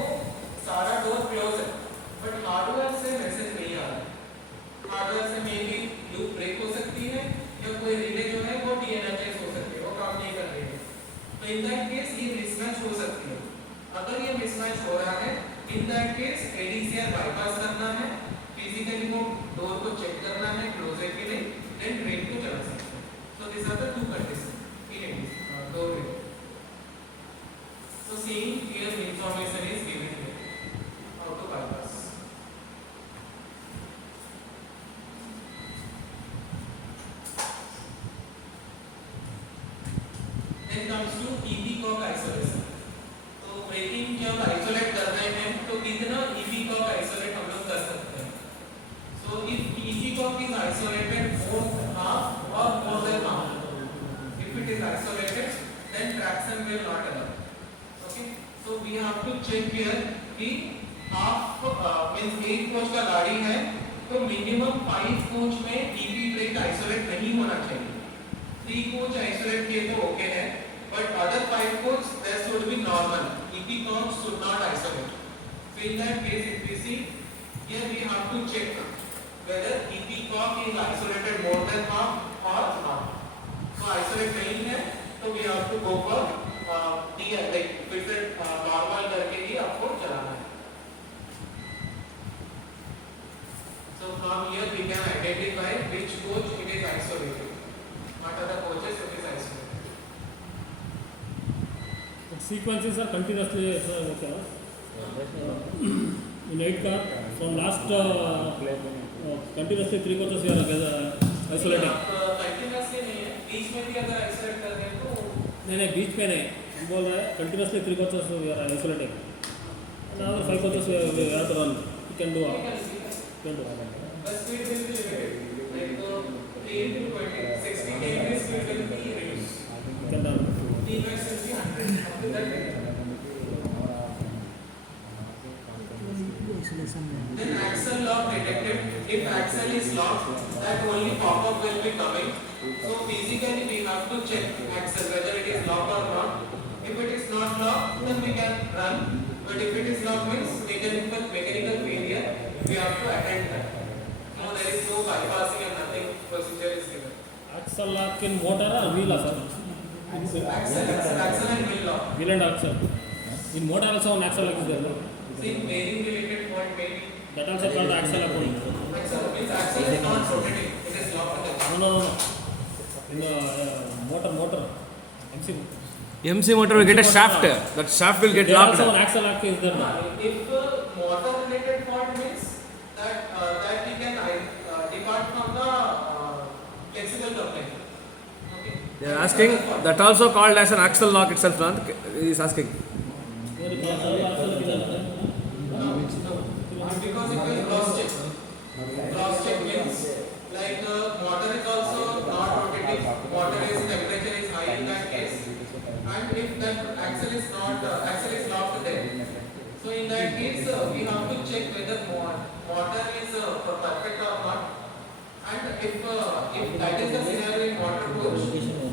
सारा डोर क्लोज है, बट हार्डवेयर से मैसेज नहीं आ रहा। हार्डवेयर से मे बी लूप ब्रेक हो सकती है या कोई रिले जो है वो डीएनर्जाइज हो सकती है, वो काम नहीं कर रही है। तो इन दैट केस ये मिसमैच हो सकती है। अगर ये मिसमैच हो रहा है, इन दैट केस ADCR बाईपास करना है, फिजिकली वो डोर को चेक करना है क्लोज है कि नहीं, देन ट्रेन को चला सकते हैं। So this are the two condition in door way. So seeing here information is given here how to bypass. Then comes to EPCOG isolation. तो ब्रेकिंग जब आइसोलेट कर रहे हैं तो कितना EPCOG आइसोलेट हम लोग कर सकते हैं? So if EPCOG is isolated more than half or more than half, if it is isolated, then traction will not allow. So we have to check here कि हाफ मीन्स एक कोच का गाड़ी है तो मिनिमम 5 कोच में EP ब्रेक आइसोलेट नहीं होना चाहिए। 3 कोच आइसोलेट किए तो ओके है, But other pipe codes, there should be normal. EP counts should not isolate. So in that case, if we see, here we have to check whether EP cock is isolated more than half or not. So isolate नहीं है, तो we have to go for TR, like fitted normal करके ही आपको चलाना है. So from here we can identify which coach it is isolated. What are the coaches it is isolated? Sequences are continuously in 8 car from last continuously 3 coaches we are isolating. Continuously नहीं है, बीच में भी अगर isolate कर दें तो नहीं बीच में नहीं, हम बोल रहे हैं continuously 3 coaches we are isolating. Another 5 coaches we have to run. You can do all. Can do all. बस speed will be limited, like 3 to 20, 60 km speed will be reduced. Can run. T-max will be 100. After that, then axle lock detected. If axle is locked, that only pop-up will be coming. So physically we have to check axle whether it is locked or not. If it is not locked, then we can run. But if it is locked, means mechanical failure. We have to attend that. No, there is no bypassing and nothing. Procedure is given. Axle lock in motor or wheel sir? Axle and wheel lock. Wheel and axle. In motor also one axle lock is there. No? See, bearing related fault maybe. That also called axle lock only. Axle means axle is not rotating. It is locked. No. In the motor. MC motor will get a shaft. That shaft will get There locked. also one axle lock is there. No? If motor related fault means that we can depart from the flexible coupling. Okay. They are asking that also called as an axle lock itself. Not he is asking. There is also axle lock is there. Because it will cross check. Cross check means like motor is also not rotating. Motor is temperature is high in that case. And if that axle is locked there. So in that case we have to check whether motor is perfect or not. And if that is the scenario in motor coach,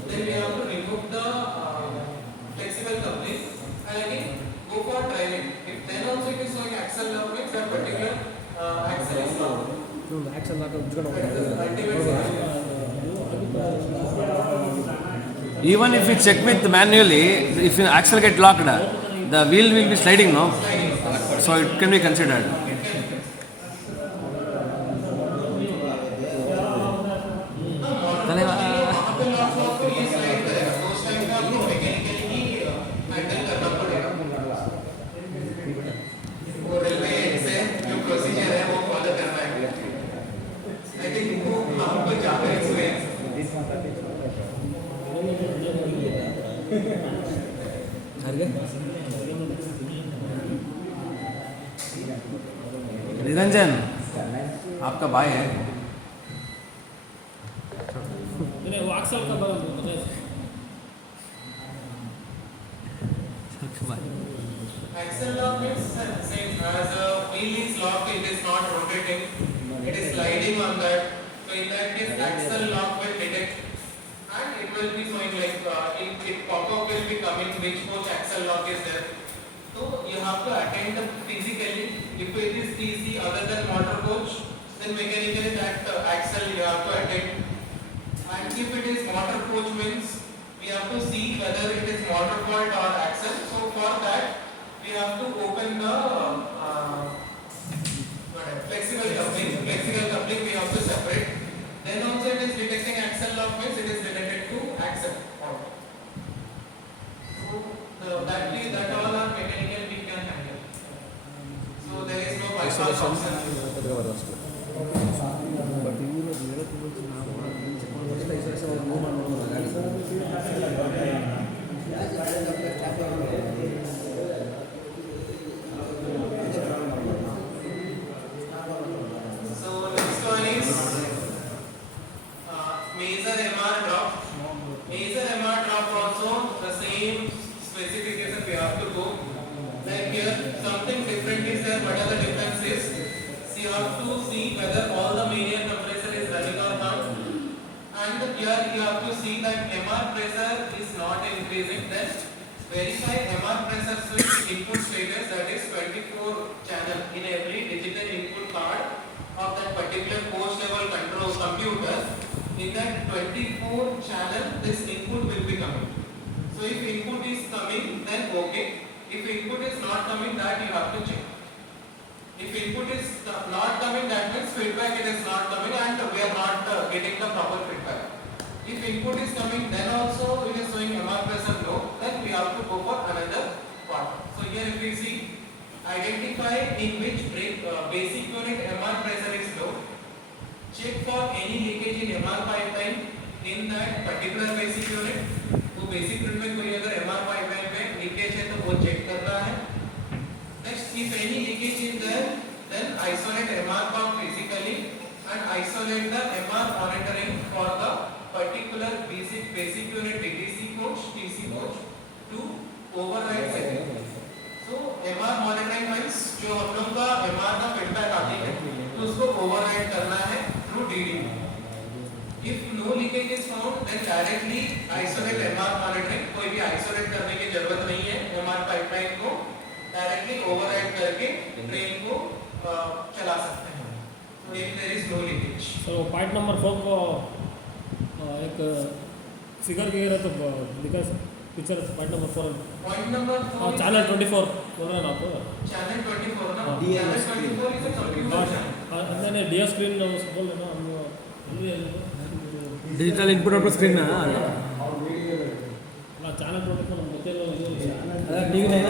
then we have to remove the flexible coupling and again go for driving. If then also it is showing axle lock means that particular axle is locked. axle lock Even if we check with manually, if the axle get locked, the wheel will be sliding, no? So it can be considered. Niranjan आपका भाई है. नहीं वो axle का बताइए. Axle lock means same as a wheel is locked, it is not rotating, it is sliding on that. So in that case, axle lock will detect and it will be showing like it pop-up will be coming which coach axle lock is there. So you have to attend physically. If it is DC other than motor coach, then mechanically that axle you have to attend. And if it is motor coach means we have to see whether it is motor fault or axle. So for that we have to open the flexible coupling. Flexible coupling we have to separate. Then also it is detecting axle lock means it is related to axle fault. So that all are mechanical we can handle. So there is no bypass option. So next one is major MR drop. Major MR drop also the same specification we have to go. Like here something different is there. What are the differences? So you have to see whether all the manual compressor is running or not. and here you have to see that MR pressure is not increasing. Then verify MR pressure switch input status, that is 24 channel in every digital input card of that particular post level control computer. In that 24 channel this input will be coming. So if input is coming, then okay. If input is not coming, that you have to check. If input is not coming, that means feedback it is not coming and we are not getting the proper feedback. If input is coming, then also it is showing MR pressure low, then we have to go for another part. So here if we see, identify in which basic unit MR pressure is low, check for any leakage in MR pipeline in that particular basic unit. वो basic unit में कोई अगर MR pipeline में leakage है तो वो check करना है. Next, if any leakage is there, then isolate MR pump physically and isolate the MR monitoring for the particular basic unit DTC coach, TC coach to override setting. So MR monitoring means जो हम लोग का MR का feedback आती है तो उसको override करना है through DD. If no leakage is found, then directly isolate MR monitoring. कोई भी isolate करने की जरूरत नहीं है. MR pipeline को डायरेक्टली ओवरराइड करके ट्रेन को चला सकते हैं. if there is no leakage. Sir वो पार्ट नंबर 4 को एक फिगर वगैरह तो दिखा picture part number 4 Point number 4. चैनल 24 बोल रहे हैं आप Channel 24 ना. हाँ. Channel 24 is a computer channel. मैंने डी स्क्रीन उसको बोल रहे ना हम डिजिटल इनपुट आउटपुट स्क्रीन ना ಚಾನಲ್ 24 ನಮ್ಮ ಮೊದಲು ಇದು ಟಿವಿ ನೈನ್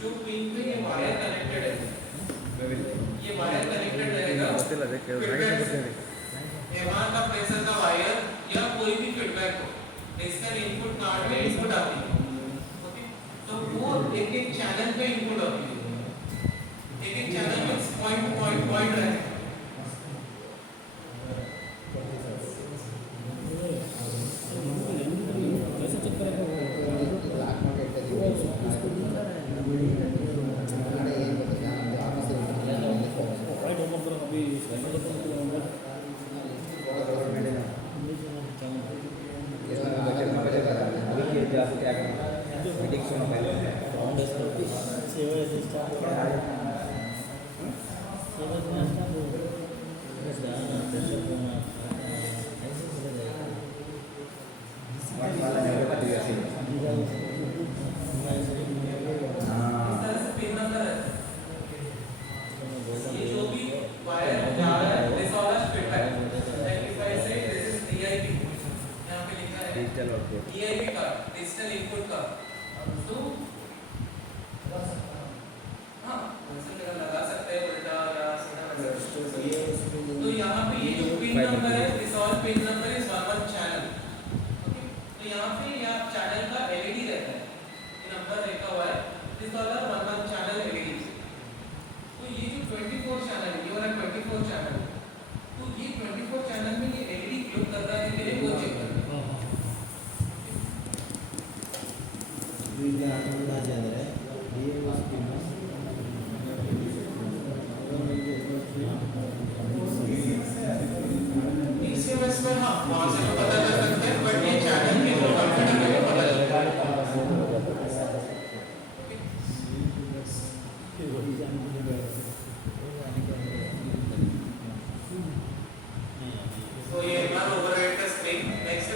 जो पिन पे ये वायर कनेक्टेड है, ये वायर कनेक्टेड रहेगा एमआर का प्रेशर का वायर या कोई भी फीडबैक हो, डिजिटल इनपुट कार्ड में इनपुट आती है. ओके, तो वो एक एक चैनल पे इनपुट आती है. एक एक चैनल में पॉइंट रहे. DIP का डिजिटल इनपुट का तो हाँ ऐसे लगा सकते हैं उल्टा या सीधा वैसे. तो यहाँ पे ये जो पिन नंबर है resolve pin number is 11 channel. Okay, तो यहाँ पे या चैनल का LED रहता है, ये नंबर लिखा हुआ है रिसॉल्व 11 channel LED.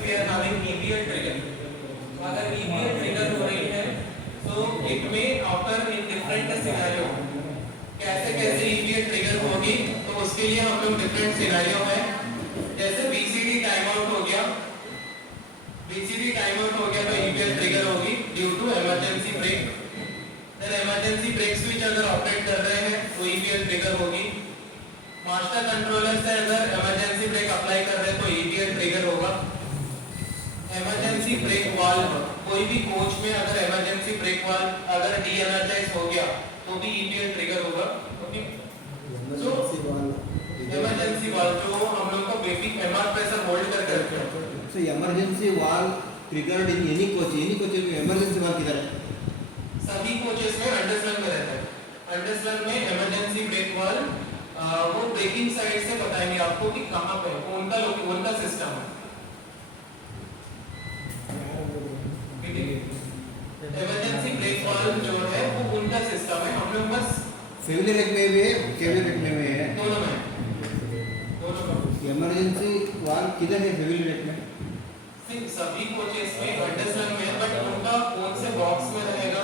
we are having EBL trigger. अगर EBL trigger हो रही है तो it may occur in different scenario. कैसे कैसे EBL trigger होगी तो उसके लिए हम लोग different scenario है. जैसे BCD टाइम आउट हो गया, BCD टाइम आउट हो गया तो EBL ट्रिगर होगी due to emergency brake. Then emergency brake switch अगर ऑपरेट कर रहे हैं तो EBL ट्रिगर होगी. मास्टर कंट्रोलर से अगर इमरजेंसी ब्रेक अप्लाई कर रहे हैं तो EBL ट्रिगर होगा. इमरजेंसी ब्रेक वाल्व, कोई भी कोच में अगर इमरजेंसी ब्रेक वाल्व अगर डी एनर्जाइज हो गया तो भी EBL ट्रिगर होगा. ओके, सो इमरजेंसी वाल्व जो हम लोग का बेसिक MR प्रेशर होल्ड करके रखते हैं. So emergency valve triggered in any coach में emergency valve किधर है? सभी कोचेस में अंडरस्लंग में रहता है. अंडरस्लंग में इमरजेंसी ब्रेक वाल्व वो ब्रेकिंग साइड से बताएंगे आपको कि कहां पे है, उनका सिस्टम है. इमरजेंसी ब्रेक वाल्व जो है वो उनका सिस्टम है. हम लोग बस फेविली रेक में भी है, केवल रेक में भी है. दोनों में इमरजेंसी वाल्व किधर है फेविली रेक में? सभी कोचेस में अंडरस्लंग में, बट उनका कौन से बॉक्स में रहेगा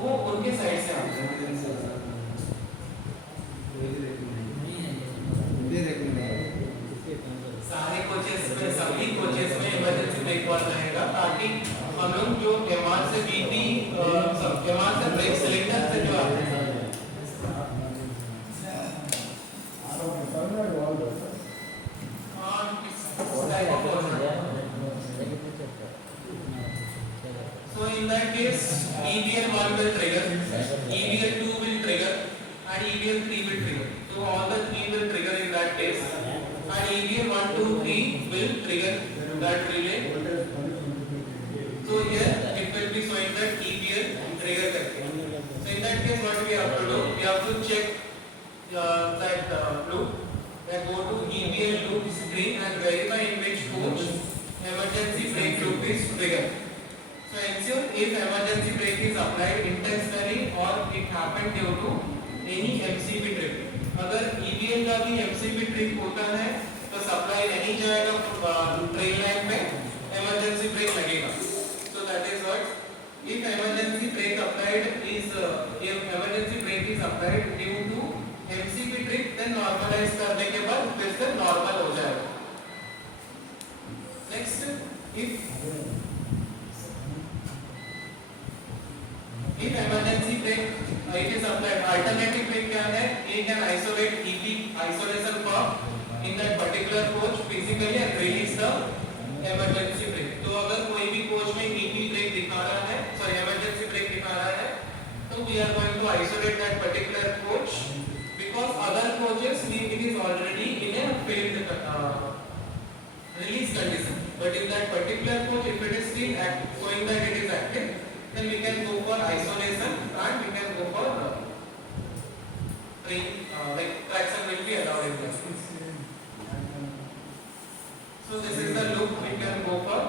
वो उनके साइड से आता है. सारे कोचेस में, सभी कोचेस में इमरजेंसी ब्रेक वाल्व रहेगा ताकि हम लोग जो MR से BP MR से ब्रेक सिलेंडर से जो आते हैं so in that case EBL1 will trigger, EBL2 will trigger and EBL3 will trigger. So all the three will trigger in that case and EBL1, 2, 3 will trigger that relay. So here it will be showing that EBL trigger करके. So in that case what we have to do, we have to check that loop. Then go to EBL loop screen and verify in which coach emergency brake loop is triggered. So ensure if emergency brake is applied intentionally or it happened due to any MCB trip. अगर EBL का भी MCB trip होता है तो सप्लाई नहीं जाएगा train line पे, emergency brake लगेगा. So that is what if emergency brake applied is if emergency brake is applied due to MCB trip then normalize करने के बाद फिर से नॉर्मल हो जाएगा. Next if emergency brake it is applied, alternative brake क्या है? It can isolate EP isolation pump in that particular coach physically and release the emergency brake. तो अगर कोई भी कोच में EP brake दिखा रहा है, sorry emergency brake दिखा रहा है, तो we are going to isolate that particular coach because other coaches it is already in a failed release condition. But in that particular coach, if it is still showing that it is active, then we can go for isolation and we can go for like traction will be allowed in that. So this is the loop we can go for.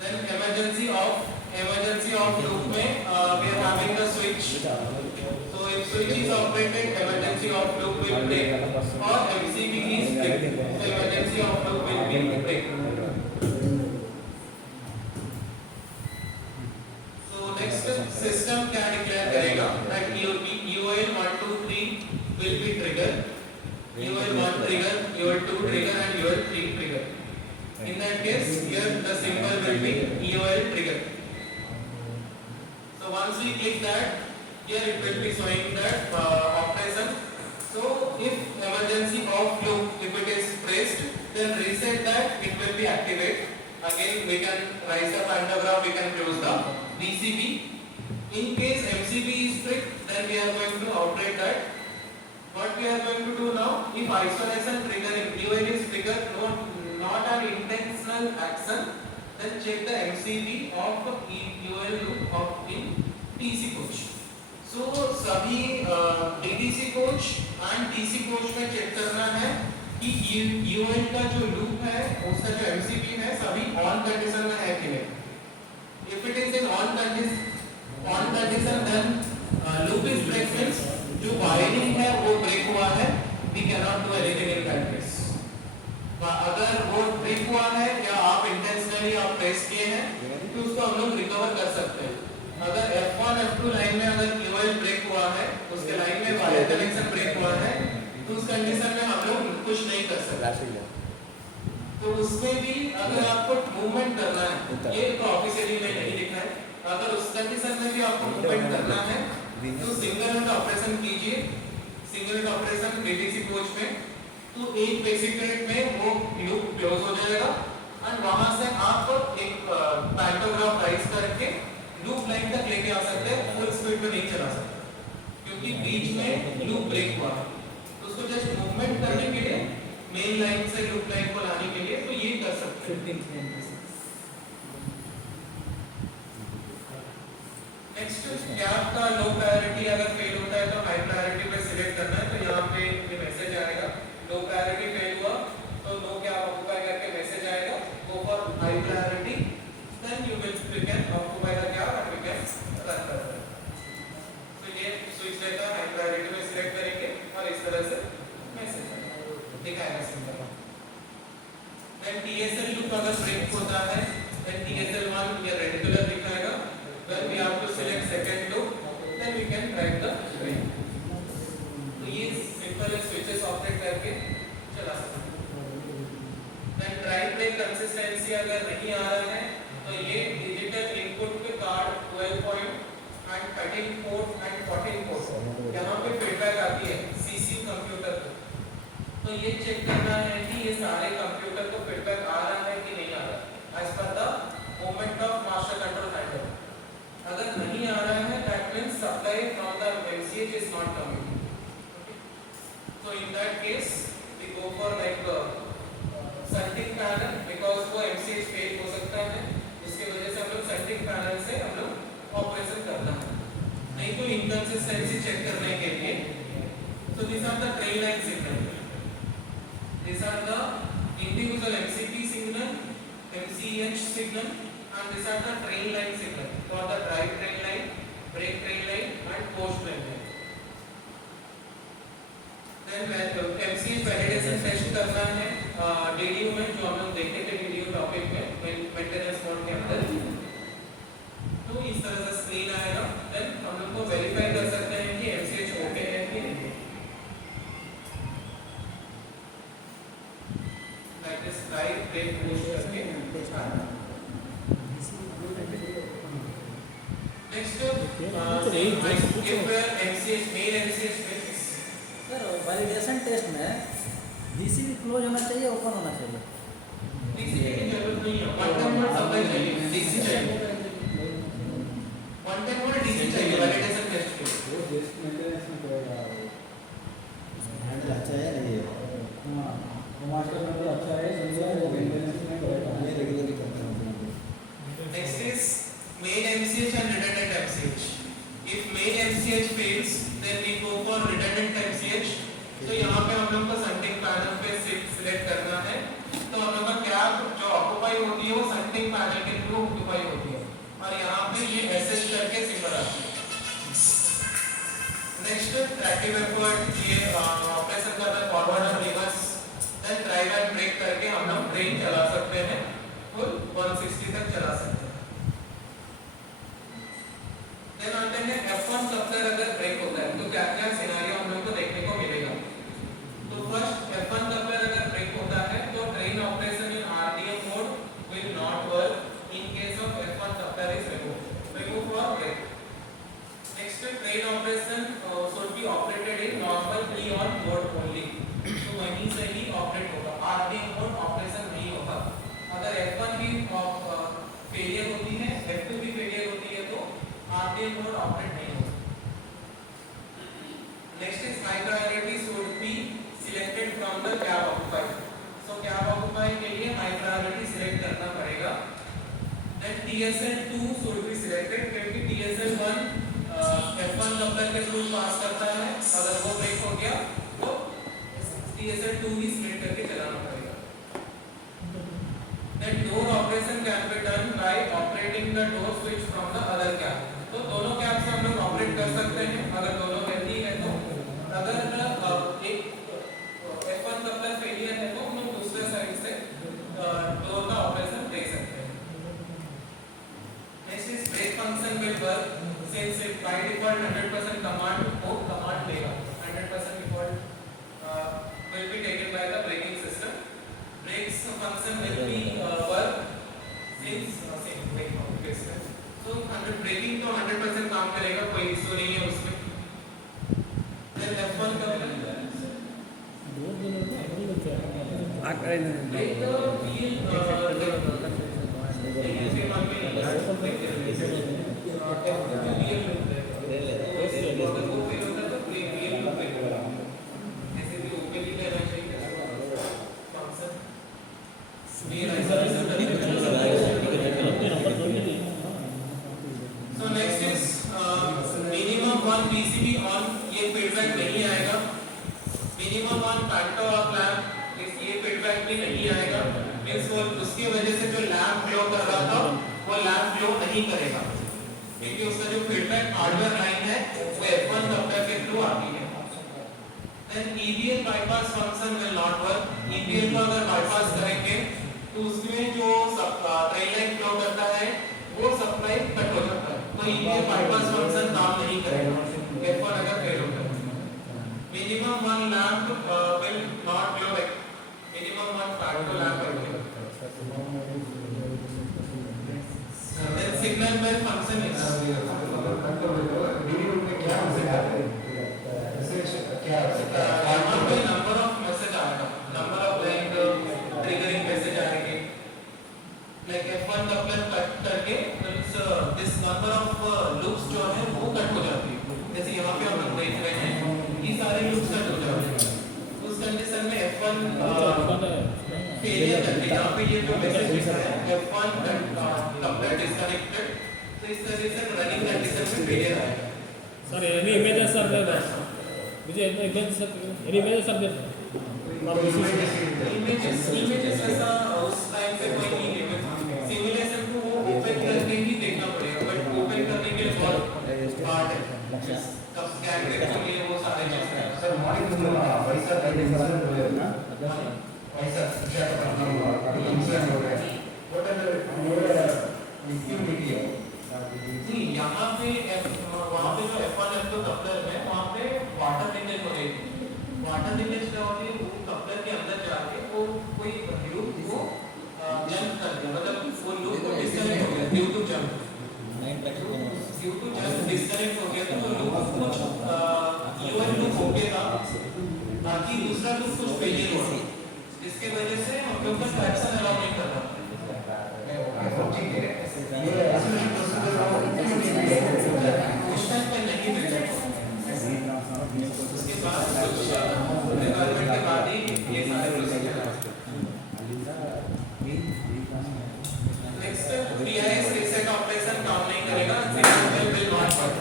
Then emergency off loop में we are having the switch. So if switch is operated, emergency off loop will break or MCB is break. So emergency off loop will be break. System क्या डिक्लेयर करेगा that UOL 1 2 3 will be trigger, UOL 1 trigger, UOL 2 trigger and UOL 3 trigger. In that case here the symbol will be EOL trigger. So once we click that, here it will be showing that operation. So if emergency off loop if it is pressed, then reset that, it will be activate. Again we can rise the pantograph, we can close the DCB. In case MCB is strict, then we are going to operate that. What we are going to do now, if isolation triggering UOL is triggered, not an intentional action, then check the MCB of UOL loop of in TC coach. So सभी DDC coach and TC coach में चेक करना है कि UOL का जो loop है, उसका जो MCB है, सभी on condition में है कि नहीं. If it is in on condition then loop is break means जो वायरिंग है वो ब्रेक हुआ है, we cannot do anything in that case. अगर अगर वो ट्रिप हुआ है या आप इंटेंशनली आप प्रेस किए हैं तो उसको हम लोग रिकवर कर सकते हैं। अगर F1 F2 लाइन में अगर फ्यूल ब्रेक हुआ है, उसके लाइन में वायर कनेक्शन ब्रेक हुआ है, तो उस कंडीशन में हम लोग कुछ नहीं कर सकते। तो उसमें भी अगर आपको मूवमेंट करना है, ये तो ऑफिशियली में नहीं लिखा है, अगर उस कंडीशन में भी आपको मूवमेंट करना है तो सिंगल हेड ऑपरेशन कीजिए। Single head operation DTC coach में तो एक बेसिक रेट में वो लूप क्लोज हो जाएगा और वहां से आप एक पैंटोग्राफ राइज करके लूप लाइन तक लेके आ सकते हैं। फुल स्पीड में नहीं चला सकते क्योंकि बीच में लूप ब्रेक हुआ है। तो उसको जस्ट मूवमेंट करने के लिए मेन लाइन से लूप लाइन को लाने के लिए तो ये कर सकते हैं। नेक्स्ट गैप का लो प्रायोरिटी अगर फेल होता है तो हाई प्रायोरिटी पे सिलेक्ट करना है। तो यहाँ पे ये मैसेज आएगा, लो प्रायोरिटी फेल हुआ तो नो गैप ऑक्यूपाई करके मैसेज आएगा, go for high priority, then you can occupy the gap and you can run कर सकते हैं। तो ये स्विच रहता है, हाई प्रायोरिटी में सिलेक्ट करेंगे और इस तरह से मैसेज दिखाएगा सिंपल। देन TSL लूप अगर ब्रेक होता है देन TSL1 ये रेडिकुलर दिखाएगा। When we have to select second loop, then we can write the break. तो ये सिंपल स्विचेस ऑपरेट करके चला सकते हैं। Then ड्राइव ब्रेक कंसिस्टेंसी अगर नहीं आ रहा है तो ये डिजिटल इनपुट के कार्ड 12 पॉइंट एंड 13 पोर्ट एंड 14 पोर्ट यहाँ पे फीडबैक आती है CCU कंप्यूटर को। तो ये चेक करना है कि ये सारे कंप्यूटर को फीडबैक आ रहा है कि नहीं आ रहा as per the moment of master control handle. अगर नहीं आ रहा है that means supply from the MCH is not coming. Okay. So in that case we go for like shunting panel because वो MCH फेल हो सकता है, इसके वजह से हम लोग shunting panel से हम लोग ऑपरेशन करना है। नहीं तो inconsistency चेक करने के लिए so these are the train line signal. These are the individual MCP signal, MCH signal and these are the train line signal for the drive train line, brake train line and post train line. Then MCH validation test करना है DDU में, जो हम लोग देखे थे DDU topic में maintenance mode के अंदर। तो इस तरह से स्क्रीन आएगा, देन हम लोग को वेरीफाई कर सकते हैं कि MCH ओके है कि नहीं। Like this drive brake post करके next if MCH main MCH में सर वैलिडेशन टेस्ट में डीसी क्लोज होना चाहिए, ओपन होना चाहिए? डीसी की जरूरत नहीं है, वन टाइम मोड सप्लाई चाहिए, डीसी चाहिए, वन टाइम मोड डीसी चाहिए वैलिडेशन टेस्ट के। वो टेस्ट मेंटेनेंस में करेगा, हैंडल अच्छा है नहीं है? हाँ वो मास्टर कंट्रोल अच्छा है, समझो वो मेंटेनेंस में करेगा, ये रेगुलरली करते हैं। Next is main MCH and redundant MCH. If main MCH fails, then we go for redundant MCH. तो यहाँ पे हम लोग को शंटिंग पैनल पे सिलेक्ट करना है। तो हम लोग का कैप जो ऑक्यूपाई होती है वो शंटिंग पैनल के थ्रू ऑक्यूपाई होती है और यहाँ पे ये SS करके सिंबल आती है। नेक्स्ट ट्रैक्टिव एफर्ट, ये ऑपरेशन करना है फॉरवर्ड और reverse, then drive and brake करके हम लोग ट्रेन चला सकते हैं, फुल 160 तक चला सकते हैं। देन आते हैं F1 कपलर अगर ब्रेक होता है तो क्या क्या सिनेरियो हम लोग को देखने को मिलेगा। तो फर्स्ट F1 कपलर अगर ब्रेक होता है तो train operation in RDM mode will not work in case of F1 coupler is remove for brake. Next train operation should be operated in normal pre on mode only, तो वहीं से ही operate होगा, RDM mode operation नहीं होगा। अगर F1 भी फेलियर होती है, F2 भी फेलियर होती है तो RDM मोड ऑपरेट नहीं होगा। Next is high priority should be selected from the cap occupy. So cap occupy के लिए हाई प्रायोरिटी सिलेक्ट करना पड़ेगा। Then TSL2 should be selected क्योंकि TSL1 F1 कपलर के थ्रू पास करता है, अगर वो ब्रेक हो गया तो TSL2 ही सिलेक्ट करके चलाना पड़ेगा। Then door operation can be done by operating the door switch from the other cap. तो दोनों कैप से हम लोग ऑपरेट कर सकते हैं अगर दोनों हेल्दी है तो। अगर एक F1 कपलर फेलियर है तो हम लोग दूसरे साइड से डिफॉल्ट 100% कमांड को कमांड लेगा 100% default will be taken by the braking system. Brakes function will be work since same brake function. So 100 braking तो 100% काम करेगा, कोई इशू नहीं है उसमें. Then F1 का brake the So next is minimum one PCB on ये फीडबैक नहीं आएगा. Minimum one factor of lamp इस ये फीडबैक भी नहीं आएगा. मींस वो उसकी वजह से जो लैम्प ग्लो कर रहा था वो लैम्प ग्लो नहीं करेगा क्योंकि उसका जो फीडबैक हार्डवेयर लाइन है वो F1 कपलर के थ्रू आती है. Then EBL bypass function will not work. EBL को अगर bypass करेंगे तो उसमें जो ट्रेन लाइन फ्लो करता है वो सप्लाई कट हो जाता है. तो EBL bypass function काम नहीं करेगा F1 अगर फेल होता है. Minimum one lamp will not glow like minimum one factor lamp will glow. Then signal bell function is number of message आएगा, number of like triggering message आएंगे. Like F1 कपलर कट करके this number of loops जो है वो कट हो जाती है. जैसे यहाँ पे हम लोग देख रहे हैं ये सारे loops कट हो जाते हैं. उस कंडीशन में F1 फेलियर करके यहाँ पे ये जो मैसेज दिख रहा है F1 कपलर डिस्कनेक्टेड, तो इस तरह से रनिंग कंडीशन में फेलियर आएगा. सर एनी इमेजेस सर दे दो मुझे image sir any images sir दे दो. इमेजेस ऐसा उस टाइम पे कोई नहीं देगा. सिमुलेशन को वो ओपन करके ही देखना पड़ेगा, बट ओपन करने के लिए बहुत हार्ड है. तब स्कैन करने के लिए वो सारे चीज है. सर मॉर्निंग में पैसा टाइम हो गया ना पैसा शिक्षा का काम हुआ अभी इंसिडेंट हो गया व्हाट आर द इक्विटी है जी. यहाँ पे वहाँ पे जो F1 F2 कपलर है वहाँ पे वाटर लीकेज हो रही है. वाटर लीकेज क्या होती है, वो कपलर के अंदर जाके वो कोई लूप को जंप कर दिया, मतलब वो लूप को डिस्कनेक्ट हो गया due to jump. Due to jump disconnect हो गया तो वो लूप कुछ यूएन लूप हो गया ताकि दूसरा लूप कुछ फेलियर हो, जिसके वजह से हम लोग का ट्रैक्शन अलाउ नहीं कर रहा. ठीक है ये असली उस टाइम पे नहीं मिलेगा. उसके बाद कुछ रिक्वायरमेंट के बाद ही ये सारे प्रोसीजर है. नेक्स्ट PIS रीसेट ऑपरेशन काम नहीं करेगा. Signal will not work.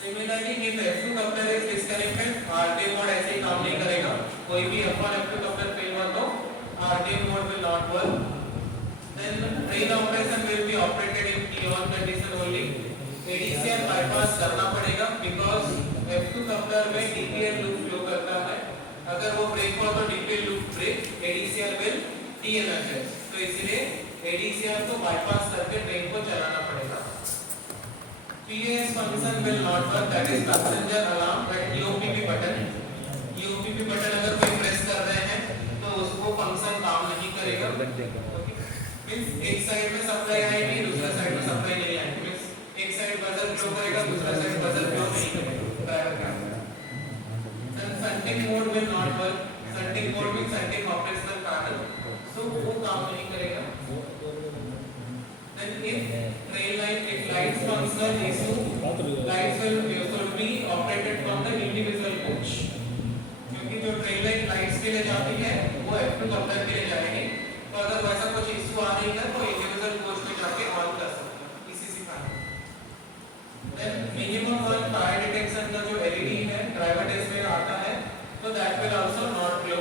Similarly if F2 coupler is disconnected RTM mode ऐसे ही काम नहीं करेगा. कोई भी F1 F2 कपलर फेल हुआ तो RTM mode will not work. Then train operation will be operated in T1 condition only. ADCR bypass करना पड़ेगा because F2 कपलर में DPL loop flow करता है. अगर वो ब्रेक हुआ तो DPL loop break, ADCR will TMFS. तो इसलिए ADCR को bypass करके ट्रेन को चलाना पड़ेगा. PAS function will not work, that is passenger alarm and EOPP button. EOPP button अगर कोई प्रेस कर रहे हैं तो उसको फंक्शन काम नहीं करेगा. मींस एक साइड में सप्लाई आएगी दूसरा साइड में सप्लाई नहीं आएगी. मींस एक साइड बजर फ्लो करेगा दूसरा साइड बजर फ्लो नहीं करेगा ड्राइवर का. Then shunting mode will not work. Shunting mode means shunting operational panel, so वो काम नहीं करेगा. Then if train line if lights functional issue lights will be operated from the individual coach. क्योंकि जो train line lights के लिए जाती है वो F2 कपलर के लिए जाएगी. तो अगर वैसा कुछ इशू आ रही है तो इंडिविजुअल कोच में जाके ऑन कर सकते हैं इसी panel. Then minimum one fire detection का जो LED है ड्राइवर टेस्ट में आता है तो that will also not glow.